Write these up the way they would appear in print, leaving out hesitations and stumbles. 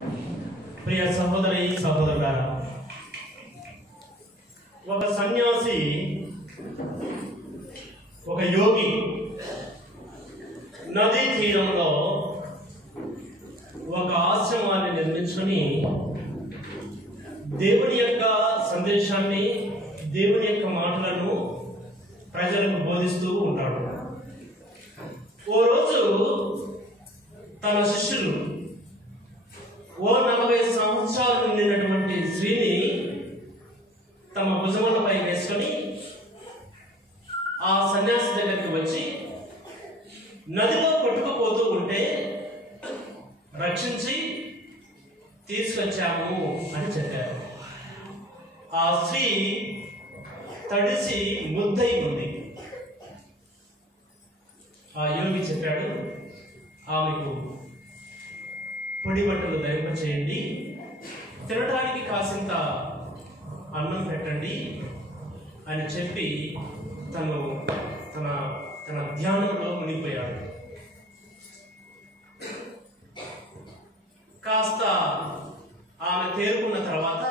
ప్రియ సహోదరి సహోదరులారా, ఒక సన్యాసి, ఒక యోగి నదీ తీరంలో ఒక ఆశ్రమాన్ని నిర్మించుకొని దేవుని యొక్క సందేశాన్ని, దేవుని యొక్క మాటలను ప్రజలకు బోధిస్తూ ఉంటాడు. ఓ రోజు తన శిష్యులు 40 సంవత్సరాలు నిండినటువంటి స్త్రీని తమ భుజములపై వేసుకొని ఆ సన్యాసి దగ్గరికి వచ్చి నదిలో కొట్టుకుపోతూ ఉంటే రక్షించి తీసుకొచ్చాము అని చెప్పారు. ఆ స్త్రీ తడిసి ముద్దై ఉంది. ఆ యోగి చెప్పాడు, ఆమెకు పొడి బట్టలు ధరింపచేయండి, తినడానికి కాసింత అన్నం పెట్టండి అని చెప్పి తను తన ధ్యానంలో మునిగిపోయాడు. కాస్త ఆమె తేరుకున్న తర్వాత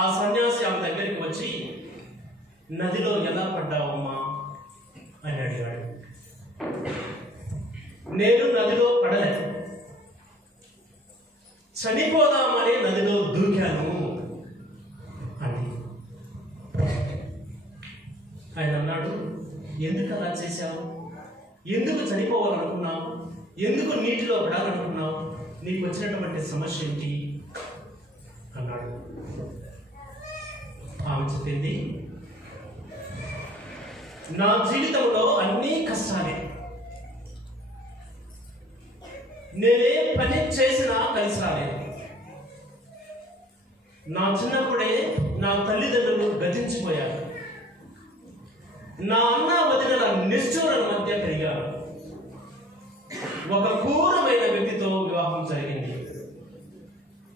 ఆ సన్యాసి ఆమె దగ్గరికి వచ్చి, నదిలో ఎలా పడ్డావమ్మా అని అడిగాడు. నేను నదిలో పడలే, చనిపోదామని నదిలో దూకాను అని. ఆయన అన్నాడు, ఎందుకు అలా చేశావు? ఎందుకు చనిపోవాలనుకున్నావు? ఎందుకు నీటిలో పడాలనుకున్నావు? నీకు వచ్చినటువంటి సమస్య ఏంటి అన్నాడు. ఆమె చెప్పింది, నా జీవితంలో అన్నీ కష్టాలే, నేనే పని చేసినా కలిసి రాలేదు. నా చిన్నప్పుడే నా తల్లిదండ్రులు గతించిపోయారు. నా అన్న వదినల నిష్ఠూరాల మధ్య పెరిగారు. ఒక క్రూరమైన వ్యక్తితో వివాహం జరిగింది.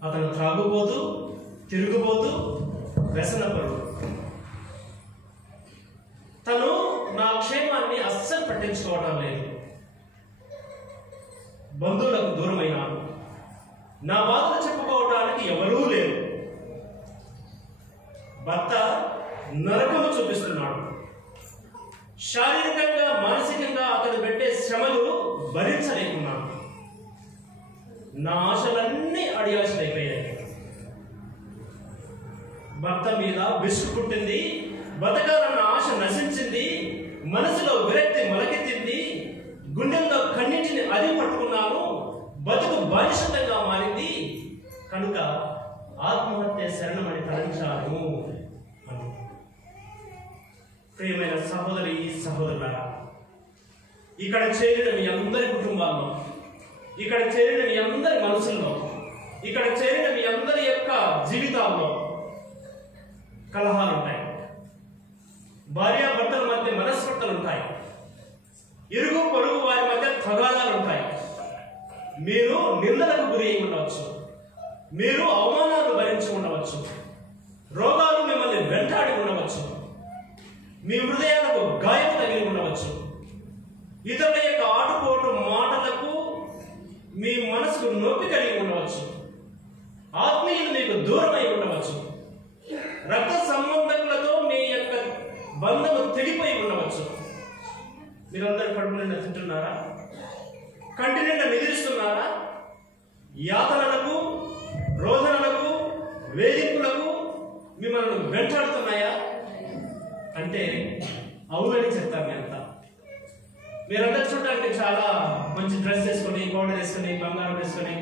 అతను త్రాగుబోతూ, తిరుగుబోతూ, వ్యసనపరుడు. తను నా క్షేమాన్ని అస్సలు పట్టించుకోవడం లేదు. బంధువులకు దూరమైనాను. నా బాధలు చెప్పుకోవటానికి ఎవరూ లేరు. భర్త నరకము చూపిస్తున్నాడు. శారీరకంగా, మానసికంగా అతడు పెట్టే శ్రమలు భరించలేకున్నాను. నా ఆశలన్నీ అడియాశలైపోయాయి. భర్త మీద విసుగు పుట్టింది. బతకాలన్న ఆశ నశించింది. మనసులో విరక్తి మొలకెత్తింది. గుండెల్లో కన్నింటిని అది పట్టుకున్నాను. బతుకు బానిసంగా మారింది. కనుక ఆత్మహత్య శరణమని తలంచాను అని. ప్రియమైన సహోదరి సహోదరులారా, ఇక్కడ చేరిన మీ అందరి కుటుంబాల్లో, ఇక్కడ చేరిన మీ అందరి మనసుల్లో, ఇక్కడ చేరిన మీ అందరి యొక్క జీవితాల్లో కలహాలు ఉంటాయి. భార్యాభర్తల మధ్య మనస్పర్ధలు ఉంటాయి. ఇరుగు పొరుగు వారి మధ్య తగాదాలు ఉంటాయి. మీరు నిందలకు గురి అయి ఉండవచ్చు. మీరు అవమానాలు భరించి ఉండవచ్చు. రోగాలు మిమ్మల్ని వెంటాడి ఉండవచ్చు. మీ హృదయాలకు గాయం తగిలి ఉండవచ్చు. ఇతరుల యొక్క ఆటుపోటు మాటలకు మీ మనసుకు నొప్పి కలిగి ఉండవచ్చు. ఆత్మీయులు మీకు దూరమై ఉండవచ్చు. రక్త సంబంధకులతో మీ యొక్క బంధము తెగిపోయి ఉండవచ్చు. మీరందరూ కడుపు నిండా తింటున్నారా? కంటి నిండా నిద్రిస్తున్నారా? యాతనలకు, రోదనలకు, వేధింపులకు మిమ్మల్ని వెంటాడుతున్నాయా అంటే అవునని చెప్తాను. అంతా మీరందరూ చూడడానికి చాలా మంచి డ్రెస్ వేసుకొని, పౌడర్ వేసుకొని, బంగారం వేసుకొని,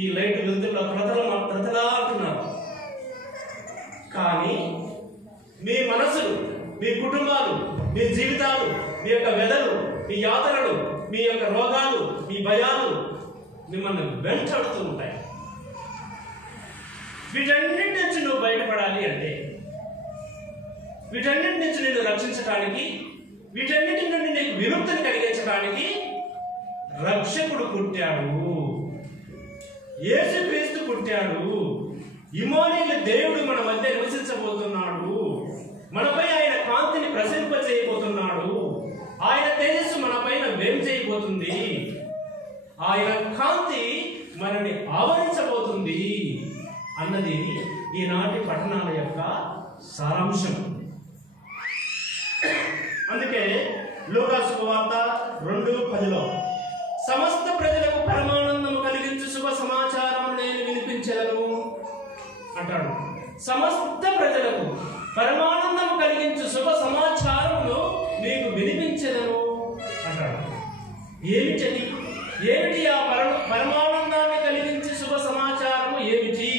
ఈ లైట్ వెలుతుల్లో ప్రతలా అంటున్నారు. కానీ మీ మనసులు, మీ కుటుంబాలు, మీ జీవితాలు, మీ యొక్క వెదలు, మీ యాతనలు, మీ యొక్క రోగాలు, మీ భయాలు మిమ్మల్ని వెంటాడుతూ ఉంటాయి. వీటన్నిటి నుంచి నువ్వు బయటపడాలి అంటే, వీటన్నిటి నుంచి నిన్ను రక్షించడానికి, వీటన్నిటి నుండి నీకు విముక్తిని కలిగించడానికి రక్షకుడు పుట్టాడు. యేసుక్రీస్తు పుట్టాడు. ఇమ్మానుయేలు దేవుడు మన మధ్య నివసించబోతున్నాడు. మనపై ఆయన కాంతిని ప్రసరింపజేయబోతున్నాడు. ఆయన తేజస్సు మన పైన వేం చేయబోతుంది. ఆయన కాంతి మనని ఆవరించబోతుంది అన్నది ఈనాటి పట్టణాల యొక్క సారాంశం. అందుకే లూకా శుభవార్త 2:10 సమస్త ప్రజలకు పరమానందము కలిగించు శుభ సమాచారం నేను వినిపించెదను అంటాడు. సమస్త ప్రజలకు పరమానందము కలిగించు శుభ సమాచారమును మీకు వినిపించెదను అంటాడు. ఏమిటి ఆ పరమానందాన్ని కలిగించే శుభ సమాచారము ఏమిటి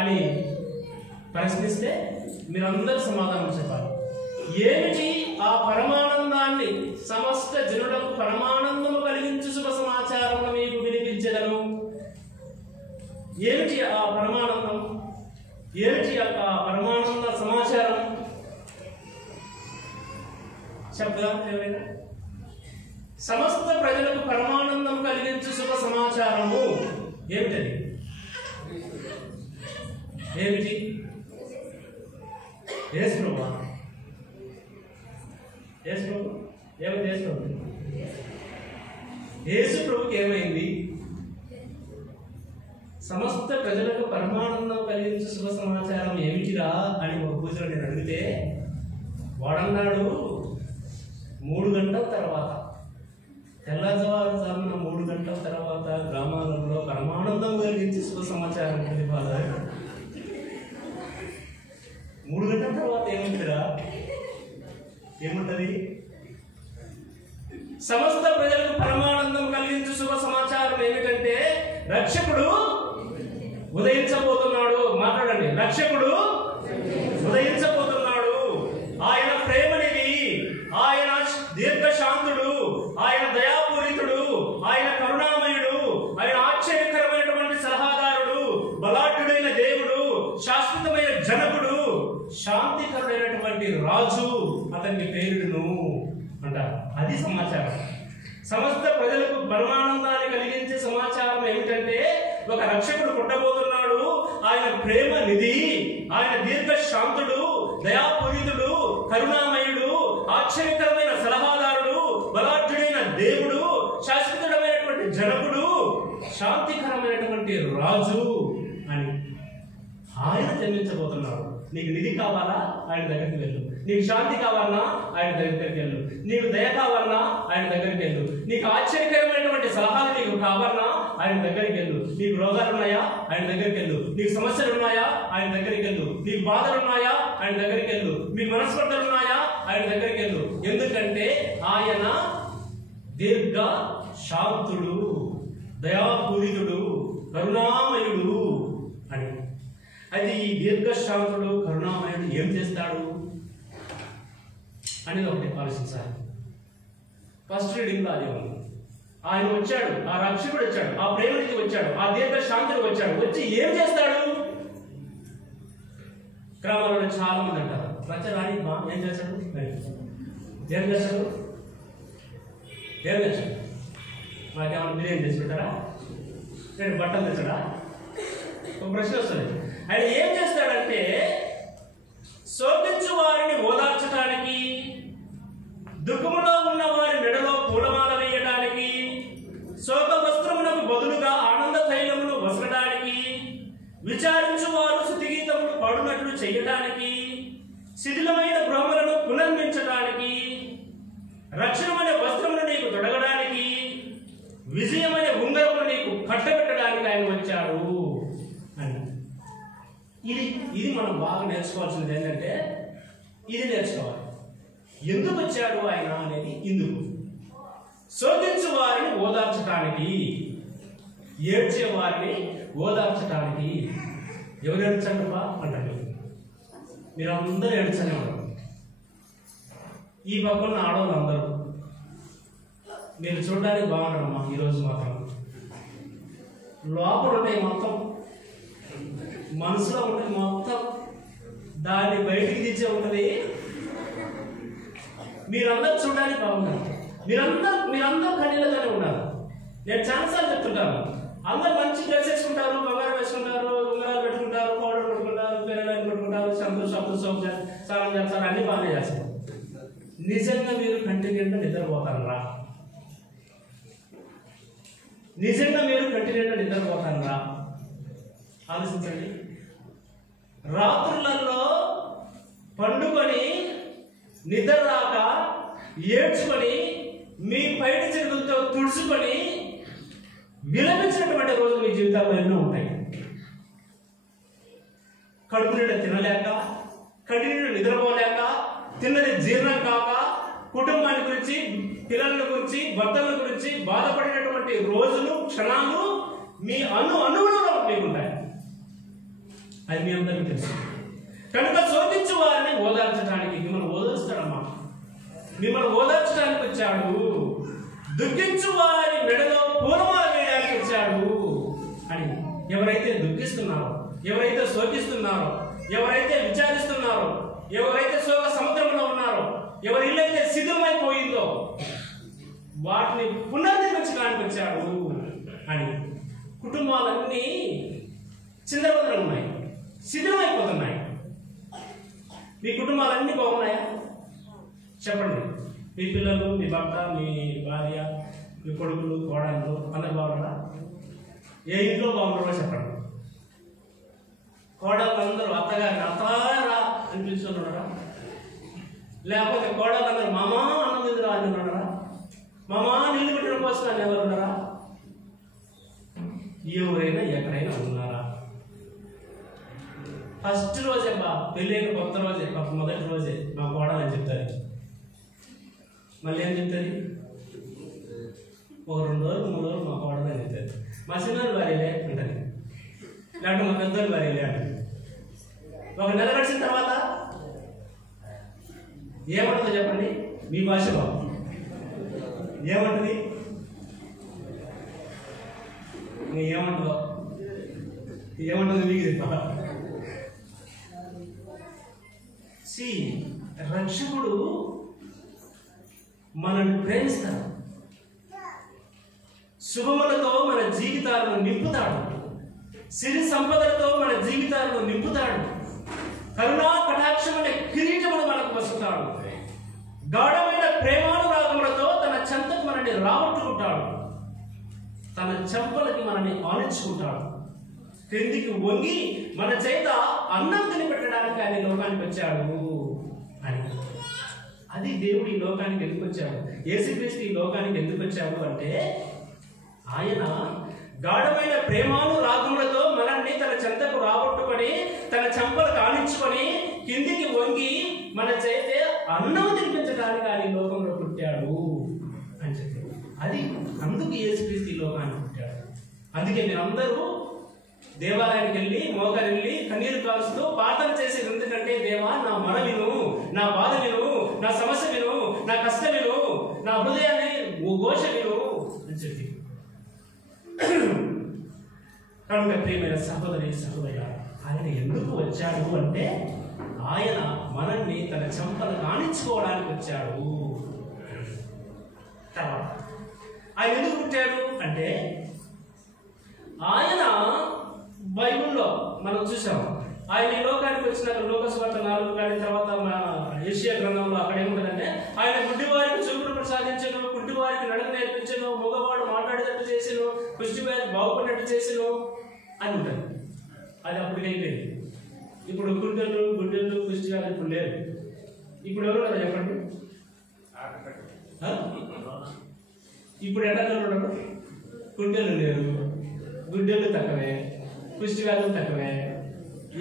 అని ప్రశ్నిస్తే మీరందరూ సమాధానం చెప్పాలి. ఏమిటి ఆ పరమానందాన్ని, సమస్త జనులకు పరమానందము కలిగించు శుభ సమాచారమును మీకు వినిపించెదను? ఏమిటి ఆ పరమానందం? ఏమిటి ఆ పరమానంద సమాచారం? చెప్తాం ఎవరైనా? సమస్త ప్రజలకు పరమానందం కలిగించు శుభ సమాచారము ఏమిటది? ఏమిటి? యేసు ప్రభువా? యేసు ప్రభు ఏమైంది? యేసు ప్రభుకి ఏమైంది? సమస్త ప్రజలకు పరమానందం కలిగించు శుభ సమాచారం ఏమిటిరా అని ఒక పూజలో నేను అడిగితే వాడన్నాడు, 3 గంటల తర్వాత, తెల్లవారుజామున 3 గంటల తర్వాత గ్రామాలలో పరమానందం కలిగించే శుభ సమాచారం ఉంటుంది ఫాదర్. 3 గంటల తర్వాత ఏముంటుందా? ఏముంటది? సమస్త ప్రజలకు పరమానందం కలిగించు శుభ సమాచారం ఏమిటంటే రక్షకుడు ఉదయించబోతున్నాడు. మాట్లాడండి. రక్షకుడు ఉదయించబోతున్నాడు. ఆయన ప్రేమనిధి, ఆయన దీర్ఘశాంతుడు, ఆయన దయాపూరితుడు, ఆయన కరుణామయుడు, ఆయన ఆశ్చర్యకరమైనటువంటి సలహాదారుడు, బలాఢ్యుడైన దేవుడు, శాశ్వతమైన జనకుడు, శాంతికరుడైనటువంటి రాజు, అతన్ని పేరును అంటారు. అది సమాచారం. సమస్త ప్రజలకు పరమానందాన్ని కలిగించే సమాచారం ఏమిటంటే ఒక రక్షకుడు పుట్టబోతున్నాడు. ఆయన ప్రేమ నిధి, ఆయన దీర్ఘశాంతుడు, దయాపూరితుడు, కరుణామయుడు, ఆశ్చర్యకరమైన సలహాదారుడు, బలాఢ్యుడైన దేవుడు, శాశ్వతమైనటువంటి జనకుడు, శాంతికరమైనటువంటి రాజు అని ఆయన జన్మించబోతున్నాడు. నీకు నిధి కావాలా? ఆయన దగ్గరికి వెళ్ళు. నీకు శాంతి కావాలన్నా ఆయన దగ్గరికి వెళ్ళు. నీకు దయ కావాలన్నా ఆయన దగ్గరికి వెళ్ళు. నీకు ఆశ్చర్యకరమైనటువంటి సలహాలు నీకు కావాలన్నా ఆయన దగ్గరికి వెళ్ళు. నీకు రోగాలు ఉన్నాయా? ఆయన దగ్గరికి వెళ్ళు. నీకు సమస్యలు ఉన్నాయా? ఆయన దగ్గరికి వెళ్ళు. నీకు బాధలు ఉన్నాయా? ఆయన దగ్గరికి వెళ్ళు. మీకు మనస్పర్ధలు ఉన్నాయా? ఆయన దగ్గరికి వెళ్ళు. ఎందుకంటే ఆయన దీర్ఘ శాంతుడు, దయాపూరితుడు, కరుణామయుడు అని. అది ఈ దీర్ఘశాంతుడు, కరుణామయుడు ఏం చేస్తాడు అనేది ఒకటి ఆలోచించాలి. ఫస్ట్ రీడింగ్ లో అదే ఉంది. ఆయన వచ్చాడు, ఆ రక్షకుడు వచ్చాడు, ఆ ప్రేమకి వచ్చాడు, ఆ దీర్ఘశాంతుడు వచ్చాడు. వచ్చి ఏం చేస్తాడు? గ్రామాలలో చాలా మంది అంటారు, ప్రచారాన్ని ఏం చేశాడు? ఏం చేస్తాడు? ఏం చేశాడు? మాకేమైనా బిర్యానీ చేసి పెట్టారా? నేను బట్టలు తెచ్చాడా? ఒక ప్రశ్న వస్తుంది. ఆయన ఏం చేస్తాడంటే శోకించు వారిని ఓదార్చడానికి, దుఃఖములో ఉన్న వారి మెడలో పూలమాల వేయడానికి, శోక వస్త్రమునకు బదులుగా ఆనంద తైలమును వసలడానికి, విచారించు వారు స్తుతిగీతములు పాడునట్లు చేయడానికి, శిథిలమైన గృహములను పునర్మించడానికి, రక్షణమనే వస్త్రమును నీకు తొడగడానికి, విజయమనే ఉంగరమును నీకు కట్టబెట్టడానికి ఆయన వచ్చాడు అని. ఇది మనం బాగా నేర్చుకోవాల్సింది ఏంటంటే, ఇది నేర్చుకోవాలి. ఎందుకు వచ్చాడు ఆయన అనేది. ఇందుకు శోకించు వారిని ఓదార్చడానికి, ఏడ్చే వారిని ఓదార్చడానికి. ఎవరు ఏడ్చండి అంటారు? మీరు అందరూ ఏడ్చనే ఉన్నారు. ఈ పక్కన ఆడవాళ్ళు అందరూ మీరు చూడడానికి బాగుంటారమ్మా. ఈరోజు మాత్రం లోపల ఉంటాయి మొత్తం, మనసులో ఉంటుంది మొత్తం, దాన్ని బయటికి తీసే ఉంటుంది. మీరందరూ చూడడానికి బాగుంటారు. మీరందరూ కన్నీళ్ళతోనే ఉన్నారు. నేను చాలాసార్లు చెప్తుంటాను, అందరు మంచి డ్రెస్ వేసుకుంటారు, బంగారం వేసుకుంటారు, ఉంగరాలు పెట్టుకుంటారు, పౌడర్ పెట్టుకుంటారు, పెరగాయలు పెట్టుకుంటారు, షాంపూ సోప్ స్నానం చేస్తారు, అన్ని బాగానే చేస్తారు. నిజంగా మీరు కంటి నిండా నిద్రపోతారు రా. నిజంగా మీరు కంటి నిండా నిద్రపోతారా? ఆలోచించండి. రాత్రులలో పండుకొని నిద్ర రాక ఏడ్చుకొని మీ పైట చెరువులతో తుడుచుకొని విలపించినటువంటి రోజులు మీ జీవితాల్లో ఎన్నో ఉంటాయి. కడుపు నిండా తినలేక, కంటి నిండా నిద్రపోలేక, తిన్నది జీర్ణం కాక, కుటుంబాన్ని గురించి, పిల్లల గురించి, భర్తల గురించి బాధపడినటువంటి రోజులు, క్షణాలు మీ అణువులలో మీకు ఉంటాయి. అది మీ అందరికీ తెలుసు. కనుక శోధించు వారిని ఓదార్చడానికి, మిమ్మల్ని ఓదార్చుతాడమ్మా, మిమ్మల్ని ఓదార్చడానికి వచ్చాడు. దుఃఖించు వారి మెడలో పూలమాల వేయడానికి వచ్చాడు అని. ఎవరైతే దుఃఖిస్తున్నారో, ఎవరైతే శోకిస్తున్నారో, ఎవరైతే విచారిస్తున్నారో, ఎవరైతే శోక సముద్రంలో ఉన్నారో, ఎవరి ఇల్లైతే శిథిలమైపోయిందో వాటిని పునర్నిర్మించడానికి వచ్చాడు అని. కుటుంబాలన్నీ చిందరవందరలు ఉన్నాయి, శిథిలమైపోతున్నాయి. మీ కుటుంబాలన్నీ బాగున్నాయా? చెప్పండి. మీ పిల్లలు, మీ భర్త, మీ భార్య, మీ కొడుకులు, కోడళ్ళు అందరు బాగున్నారా? ఏ ఇంట్లో బాగున్నారో చెప్పండి. కోడళ్ళందరూ అత్తగారిని అత్తారా అని పిలుస్తున్నారా? లేకపోతే కోడళ్ళందరూ మామా అన్నం తిందిరా అని ఉన్నారా? మామా నీళ్ళు పెట్టడం కోసం అని ఎవరు ఉన్నారా? ఎవరైనా ఎక్కడైనా ఉన్నారా? ఫస్ట్ రోజే పెళ్ళైన కొత్త రోజే, మొదటి రోజే మా కోడలని చెప్తారు. మళ్ళీ ఏం చెప్తుంది? ఒక 2 రోజులు 3 రోజులు మా కోడలని చెప్తారు. మా చిన్నోళ్ళు భార్యలే అంటది, లేకపోతే మా పెద్దోళ్ళు భార్యలే అంటది. ఒక నెల గడిచిన తర్వాత ఏమంటుందో చెప్పండి మీ భాషలో. ఏమంటుంది? ఏమంటుందో ఏమంటుంది మీకు చెప్పా. రక్షకుడు మనల్ని ప్రేమిస్తాడు, శుభములతో మన జీవితాలను నింపుతాడు, సిరి సంపదలతో మన జీవితాలను నింపుతాడు, కరుణా కటాక్షం అనే కిరీటమును మనకు వస్తాడు, గాఢమైన ప్రేమానురాగములతో తన చెంతకు మనల్ని రాబట్టుకుంటాడు, తన చెంపలకి మనల్ని ఆనించుకుంటాడు, క్రిందికి వంగి మన చేత అన్నం తినిపెట్టడానికి ఆయన లోకానికి వచ్చాడు అని. అది దేవుడు ఈ లోకానికి ఎందుకు వచ్చాడు, యేసుక్రీస్తు ఈ లోకానికి ఎందుకు వచ్చాడు అంటే, ఆయన గాఢమైన ప్రేమానురాగములతో మనల్ని తన చెంతకు రాబట్టుకొని తన చెంపలు కానించుకొని కిందికి వంగి మన చేత అన్నం తినిపించడానికి ఆయన ఈ లోకంలో పుట్టాడు అని చెప్పాడు. అది అందుకు యేసుక్రీస్తు ఈ లోకానికి పుట్టాడు. అందుకే మీరందరూ దేవాలయానికి వెళ్ళి మోకరిల్లి కన్నీరు కాలుస్తూ ప్రార్థన చేసేది ఎందుకంటే, దేవా నా మొర విను, నా బాధ విను, నా సమస్య విను, నా కష్టం విను, నా హృదయాన్ని ఘోష విను అని చెప్పి. కనుక ప్రియమైన సహోదరి సహోదరుడా, ఆయన ఎందుకు వచ్చాడు అంటే, ఆయన మనల్ని తన చెంపలు కానించుకోవడానికి వచ్చాడు. తర్వాత ఆయన ఎందుకు పుట్టాడు అంటే, ఆయన బైబిల్లో మనం చూసాం, ఆయన ఈ లోకానికి వచ్చినాక లోకస్వార్త 4 కానీ తర్వాత మన యెషయా గ్రంథంలో అక్కడ ఏముంటుందంటే, ఆయన గుడ్డివారికి చూపును ప్రసాదించను, గుడ్డివారికి నడక నేర్పించను, మగవాడు మాట్లాడేటట్టు చేసను, కుష్టివారికి బాగుపడినట్టు చేసను అని ఉంటుంది. అది అప్పటికి అయిపోయింది. ఇప్పుడు కుంటలు, గుడ్డలు, కుష్టివారు ఇప్పుడు లేరు. ఇప్పుడు ఎవరు కదా చెప్పండి? ఇప్పుడు ఎండాకాలంలో ఉండరు, కుంటలు లేరు, గుడ్డలు తక్కువే, కుష్టి వ్యాధులు తక్కువే.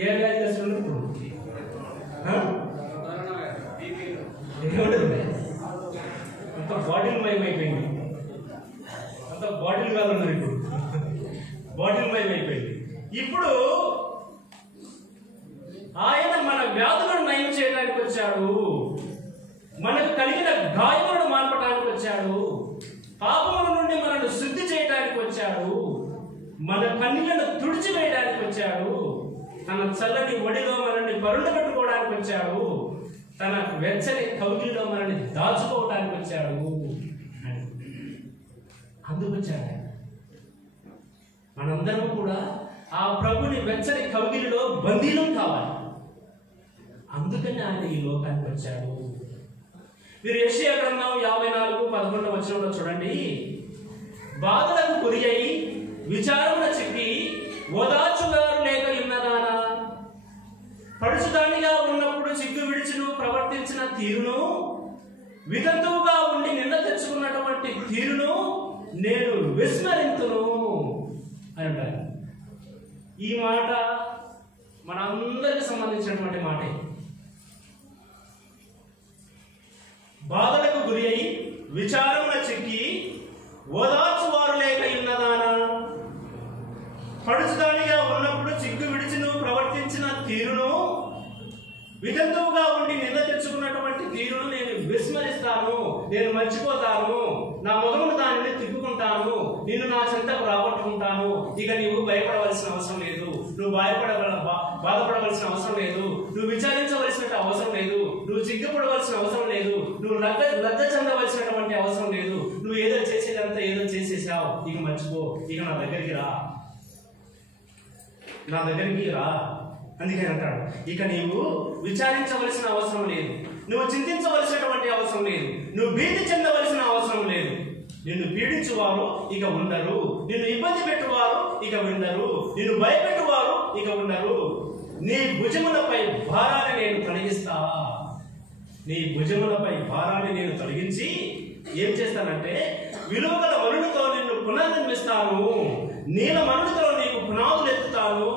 ఏ వ్యాధి చేస్తున్నారు ఇప్పుడు? అంత బాటిల్ మయం అయిపోయింది, అంత బాటిల్ వ్యాధులు ఉన్నారు ఇప్పుడు, బాటిల్ మయం అయిపోయింది. ఇప్పుడు ఆయన మన వ్యాధులను నయం చేయడానికి వచ్చాడు, మనకు కలిగిన గాయములను మార్పడానికి వచ్చాడు, పాపముల నుండి మనల్ని శుద్ధి చేయడానికి వచ్చాడు, మన కన్నీళ్లను తుడిచివేయడానికి వచ్చాడు, తన చల్లని ఒడిలో మనల్ని పరుండ కట్టుకోవడానికి వచ్చాడు, తన వెచ్చని కౌగిలిలో మనల్ని దాచుకోవడానికి వచ్చాడు అని. అందుకు వచ్చాడు. మనందరం కూడా ఆ ప్రభుని వెచ్చని కౌగిలిలో బందీలం కావాలి. అందుకని ఆయన ఈ లోకానికి వచ్చాడు. మీరు యెషయా గ్రంథం 54:11 వచనంలో చూడండి, బాధలకు గురి అయి విచారమున చిక్కి ఓదార్చువారు లేక ఉన్నదానా? పడుచుదానిగా ఉన్నప్పుడు చిక్కు విడిచును ప్రవర్తించిన తీరును, వితంతువుగా ఉండి నింద తెచ్చుకున్నటువంటి తీరును నేను విస్మరింతును అని అంటారు. ఈ మాట మనందరికి సంబంధించినటువంటి మాటే. బాధలకు గురి అయి విచారమున చిక్కి ఓదార్చువారు లేక ఉన్నదానా? పడుచుదానిగా ఉన్నప్పుడు చిక్కు విడిచిను ప్రవర్తించిన తీరును, వితంతువుగా ఉండి నింద తెచ్చుకున్నటువంటి తీరును నేను విస్మరిస్తాను, నేను మర్చిపోతాను, నా మొదలు దానిని తిప్పుకుంటాను, నిన్ను నా చెంతకు రాబట్టుకుంటాను. ఇక నీవు భయపడవలసిన అవసరం లేదు, నువ్వు బాధపడవలసిన అవసరం లేదు, నువ్వు విచారించవలసిన అవసరం లేదు, నువ్వు సిగ్గుపడవలసిన అవసరం లేదు, నువ్వు లజ్జ చెందవలసినటువంటి అవసరం లేదు. నువ్వు ఏదో చేసేదంతా ఏదో చేసేసావు, ఇక మర్చిపో, ఇక నా దగ్గరికి రా. అందుకని అంటాడు, ఇక నీవు విచారించవలసిన అవసరం లేదు, నువ్వు చింతించవలసినటువంటి అవసరం లేదు, నువ్వు భీతి చెందవలసిన అవసరం లేదు. నిన్ను పీడించువారు ఇక ఉండరు, నిన్ను ఇబ్బంది పెట్టువారు ఇక ఉండరు, నిన్ను భయపెట్టువారు ఇక ఉండరు. నీ భుజములపై భారాన్ని నేను తొలగిస్తా. నీ భుజములపై భారాన్ని నేను తొలగించి ఏం చేస్తానంటే విలువగల మనుడితో నిన్ను పునర్నిర్మిస్తాను, నీల మనుడితో నీకు పునాదులు ఎత్తుతాను,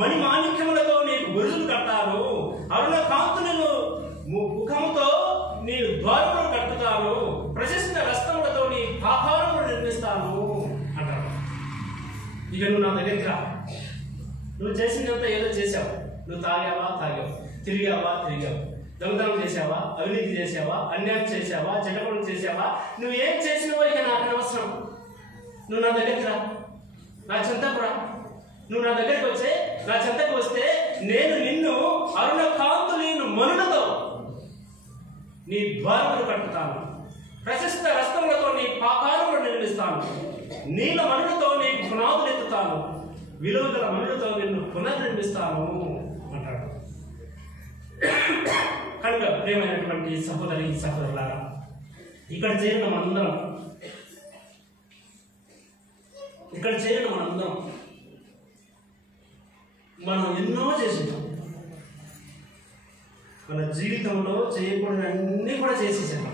మణి మాణిక్యములతో నీకు బురుజులు కట్టాను, అరుణ కాంతులను ముఖముతో నీ ద్వారములు కట్టుతాను, ప్రశస్త రస్తములతో నీ ఆహారములు నిర్మిస్తాను అంటాడు. ఇక నువ్వు నా దగ్గరికి రా. నువ్వు చేసినంత ఏదో చేసావు, నువ్వు తాగావా, తిరిగావు, దొంగతనం చేసావా, అవినీతి చేసావా, అన్యాయం చేసావా, చెడ్డపనులు చేసావా, నువ్వు ఏం చేసినావో ఇక నాకు అనవసరం. నువ్వు నా దగ్గరికి రా, నా చెంతకు రా. నువ్వు నా దగ్గరికి నా చెంతకు వస్తే నేను నిన్ను అరుణ కాంతులీను మనులతో నీ ద్వారములు కట్టుతాను, ప్రశస్త రస్తములతో నీ పాకారములు నిర్మిస్తాను, నీల మనులతో నీకు పునాదులు ఎత్తుతాను, విలువగల మనులతో నిన్ను పునర్నిర్మిస్తాను అంటాడు. కనుక ప్రియమైనటువంటి సహోదరి సహోదరులారా, ఇక్కడ చేరిన మనందరం మనం ఎన్నో చేసింటాం. మన జీవితంలో చేయకూడని అన్నీ కూడా చేసేసాం.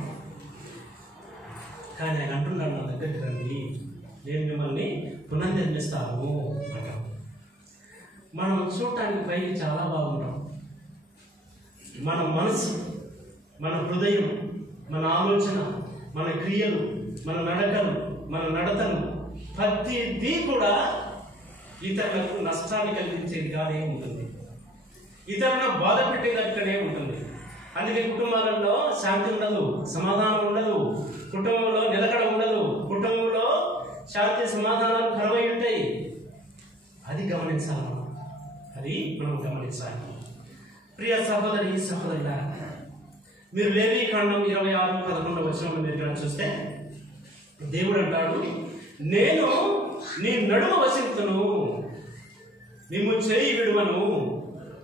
కానీ ఆయన అంటున్నాడు, నా దగ్గరికి రండి, నేను మిమ్మల్ని పునర్నిర్మిస్తాను అంటాం. మనం చూడటానికి పైకి చాలా బాగుంటాం. మన మనసు, మన హృదయం, మన ఆలోచన, మన క్రియలు, మన నడకలు, మన నడతలు ప్రతిదీ కూడా ఇతరులకు నష్టాన్ని కలిగించేదిగానే ఉంటుంది, ఇతరులను బాధ పెట్టేదట్టుగానే ఉంటుంది. అందుకే కుటుంబాలలో శాంతి ఉండదు, సమాధానం ఉండదు, కుటుంబంలో నిలకడ ఉండదు, కుటుంబంలో శాంతి సమాధానాలు కరువై ఉంటాయి. అది మనం గమనించాలి. ప్రియ సహోదరి సహోదరులారా, మీరు లేవీకాండం 26:11 మీరు చూస్తే దేవుడు అంటాడు, నేను నీ నడుమ వసింతును, మిమ్ము చేయి విడువను,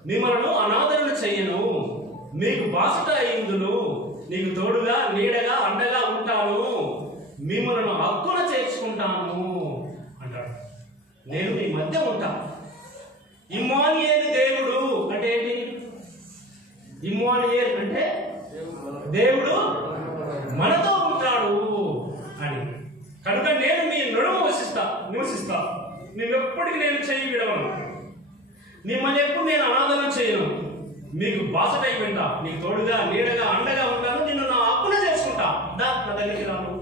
మిమ్మలను అనాదరణ చెయ్యను, మీకు బాసట అయిందును, నీకు తోడుగా నీడగా అండగా ఉంటాను, మిమ్మలను హక్కున చేర్చుకుంటాను అంటాడు. నేను మీ మధ్య ఉంటాను. ఇమ్మానుయేలు దేవుడు అంటే ఏంటి? ఇమ్మానుయేలు అంటే దేవుడు మనతో ఉంటాడు అని. కనుక నేను మీ నడుమ నివసిస్తా, ఎప్పటికీ నేను చెయ్యి విడవను, మిమ్మల్ని ఎప్పుడు నేను అనాదరణ చేయను, మీకు బాసటై వింటా, నీకు తోడుగా నీడగా అండగా ఉంటాను, నిన్ను నా హక్కున చేసుకుంటా. నా దగ్గరికి రాను.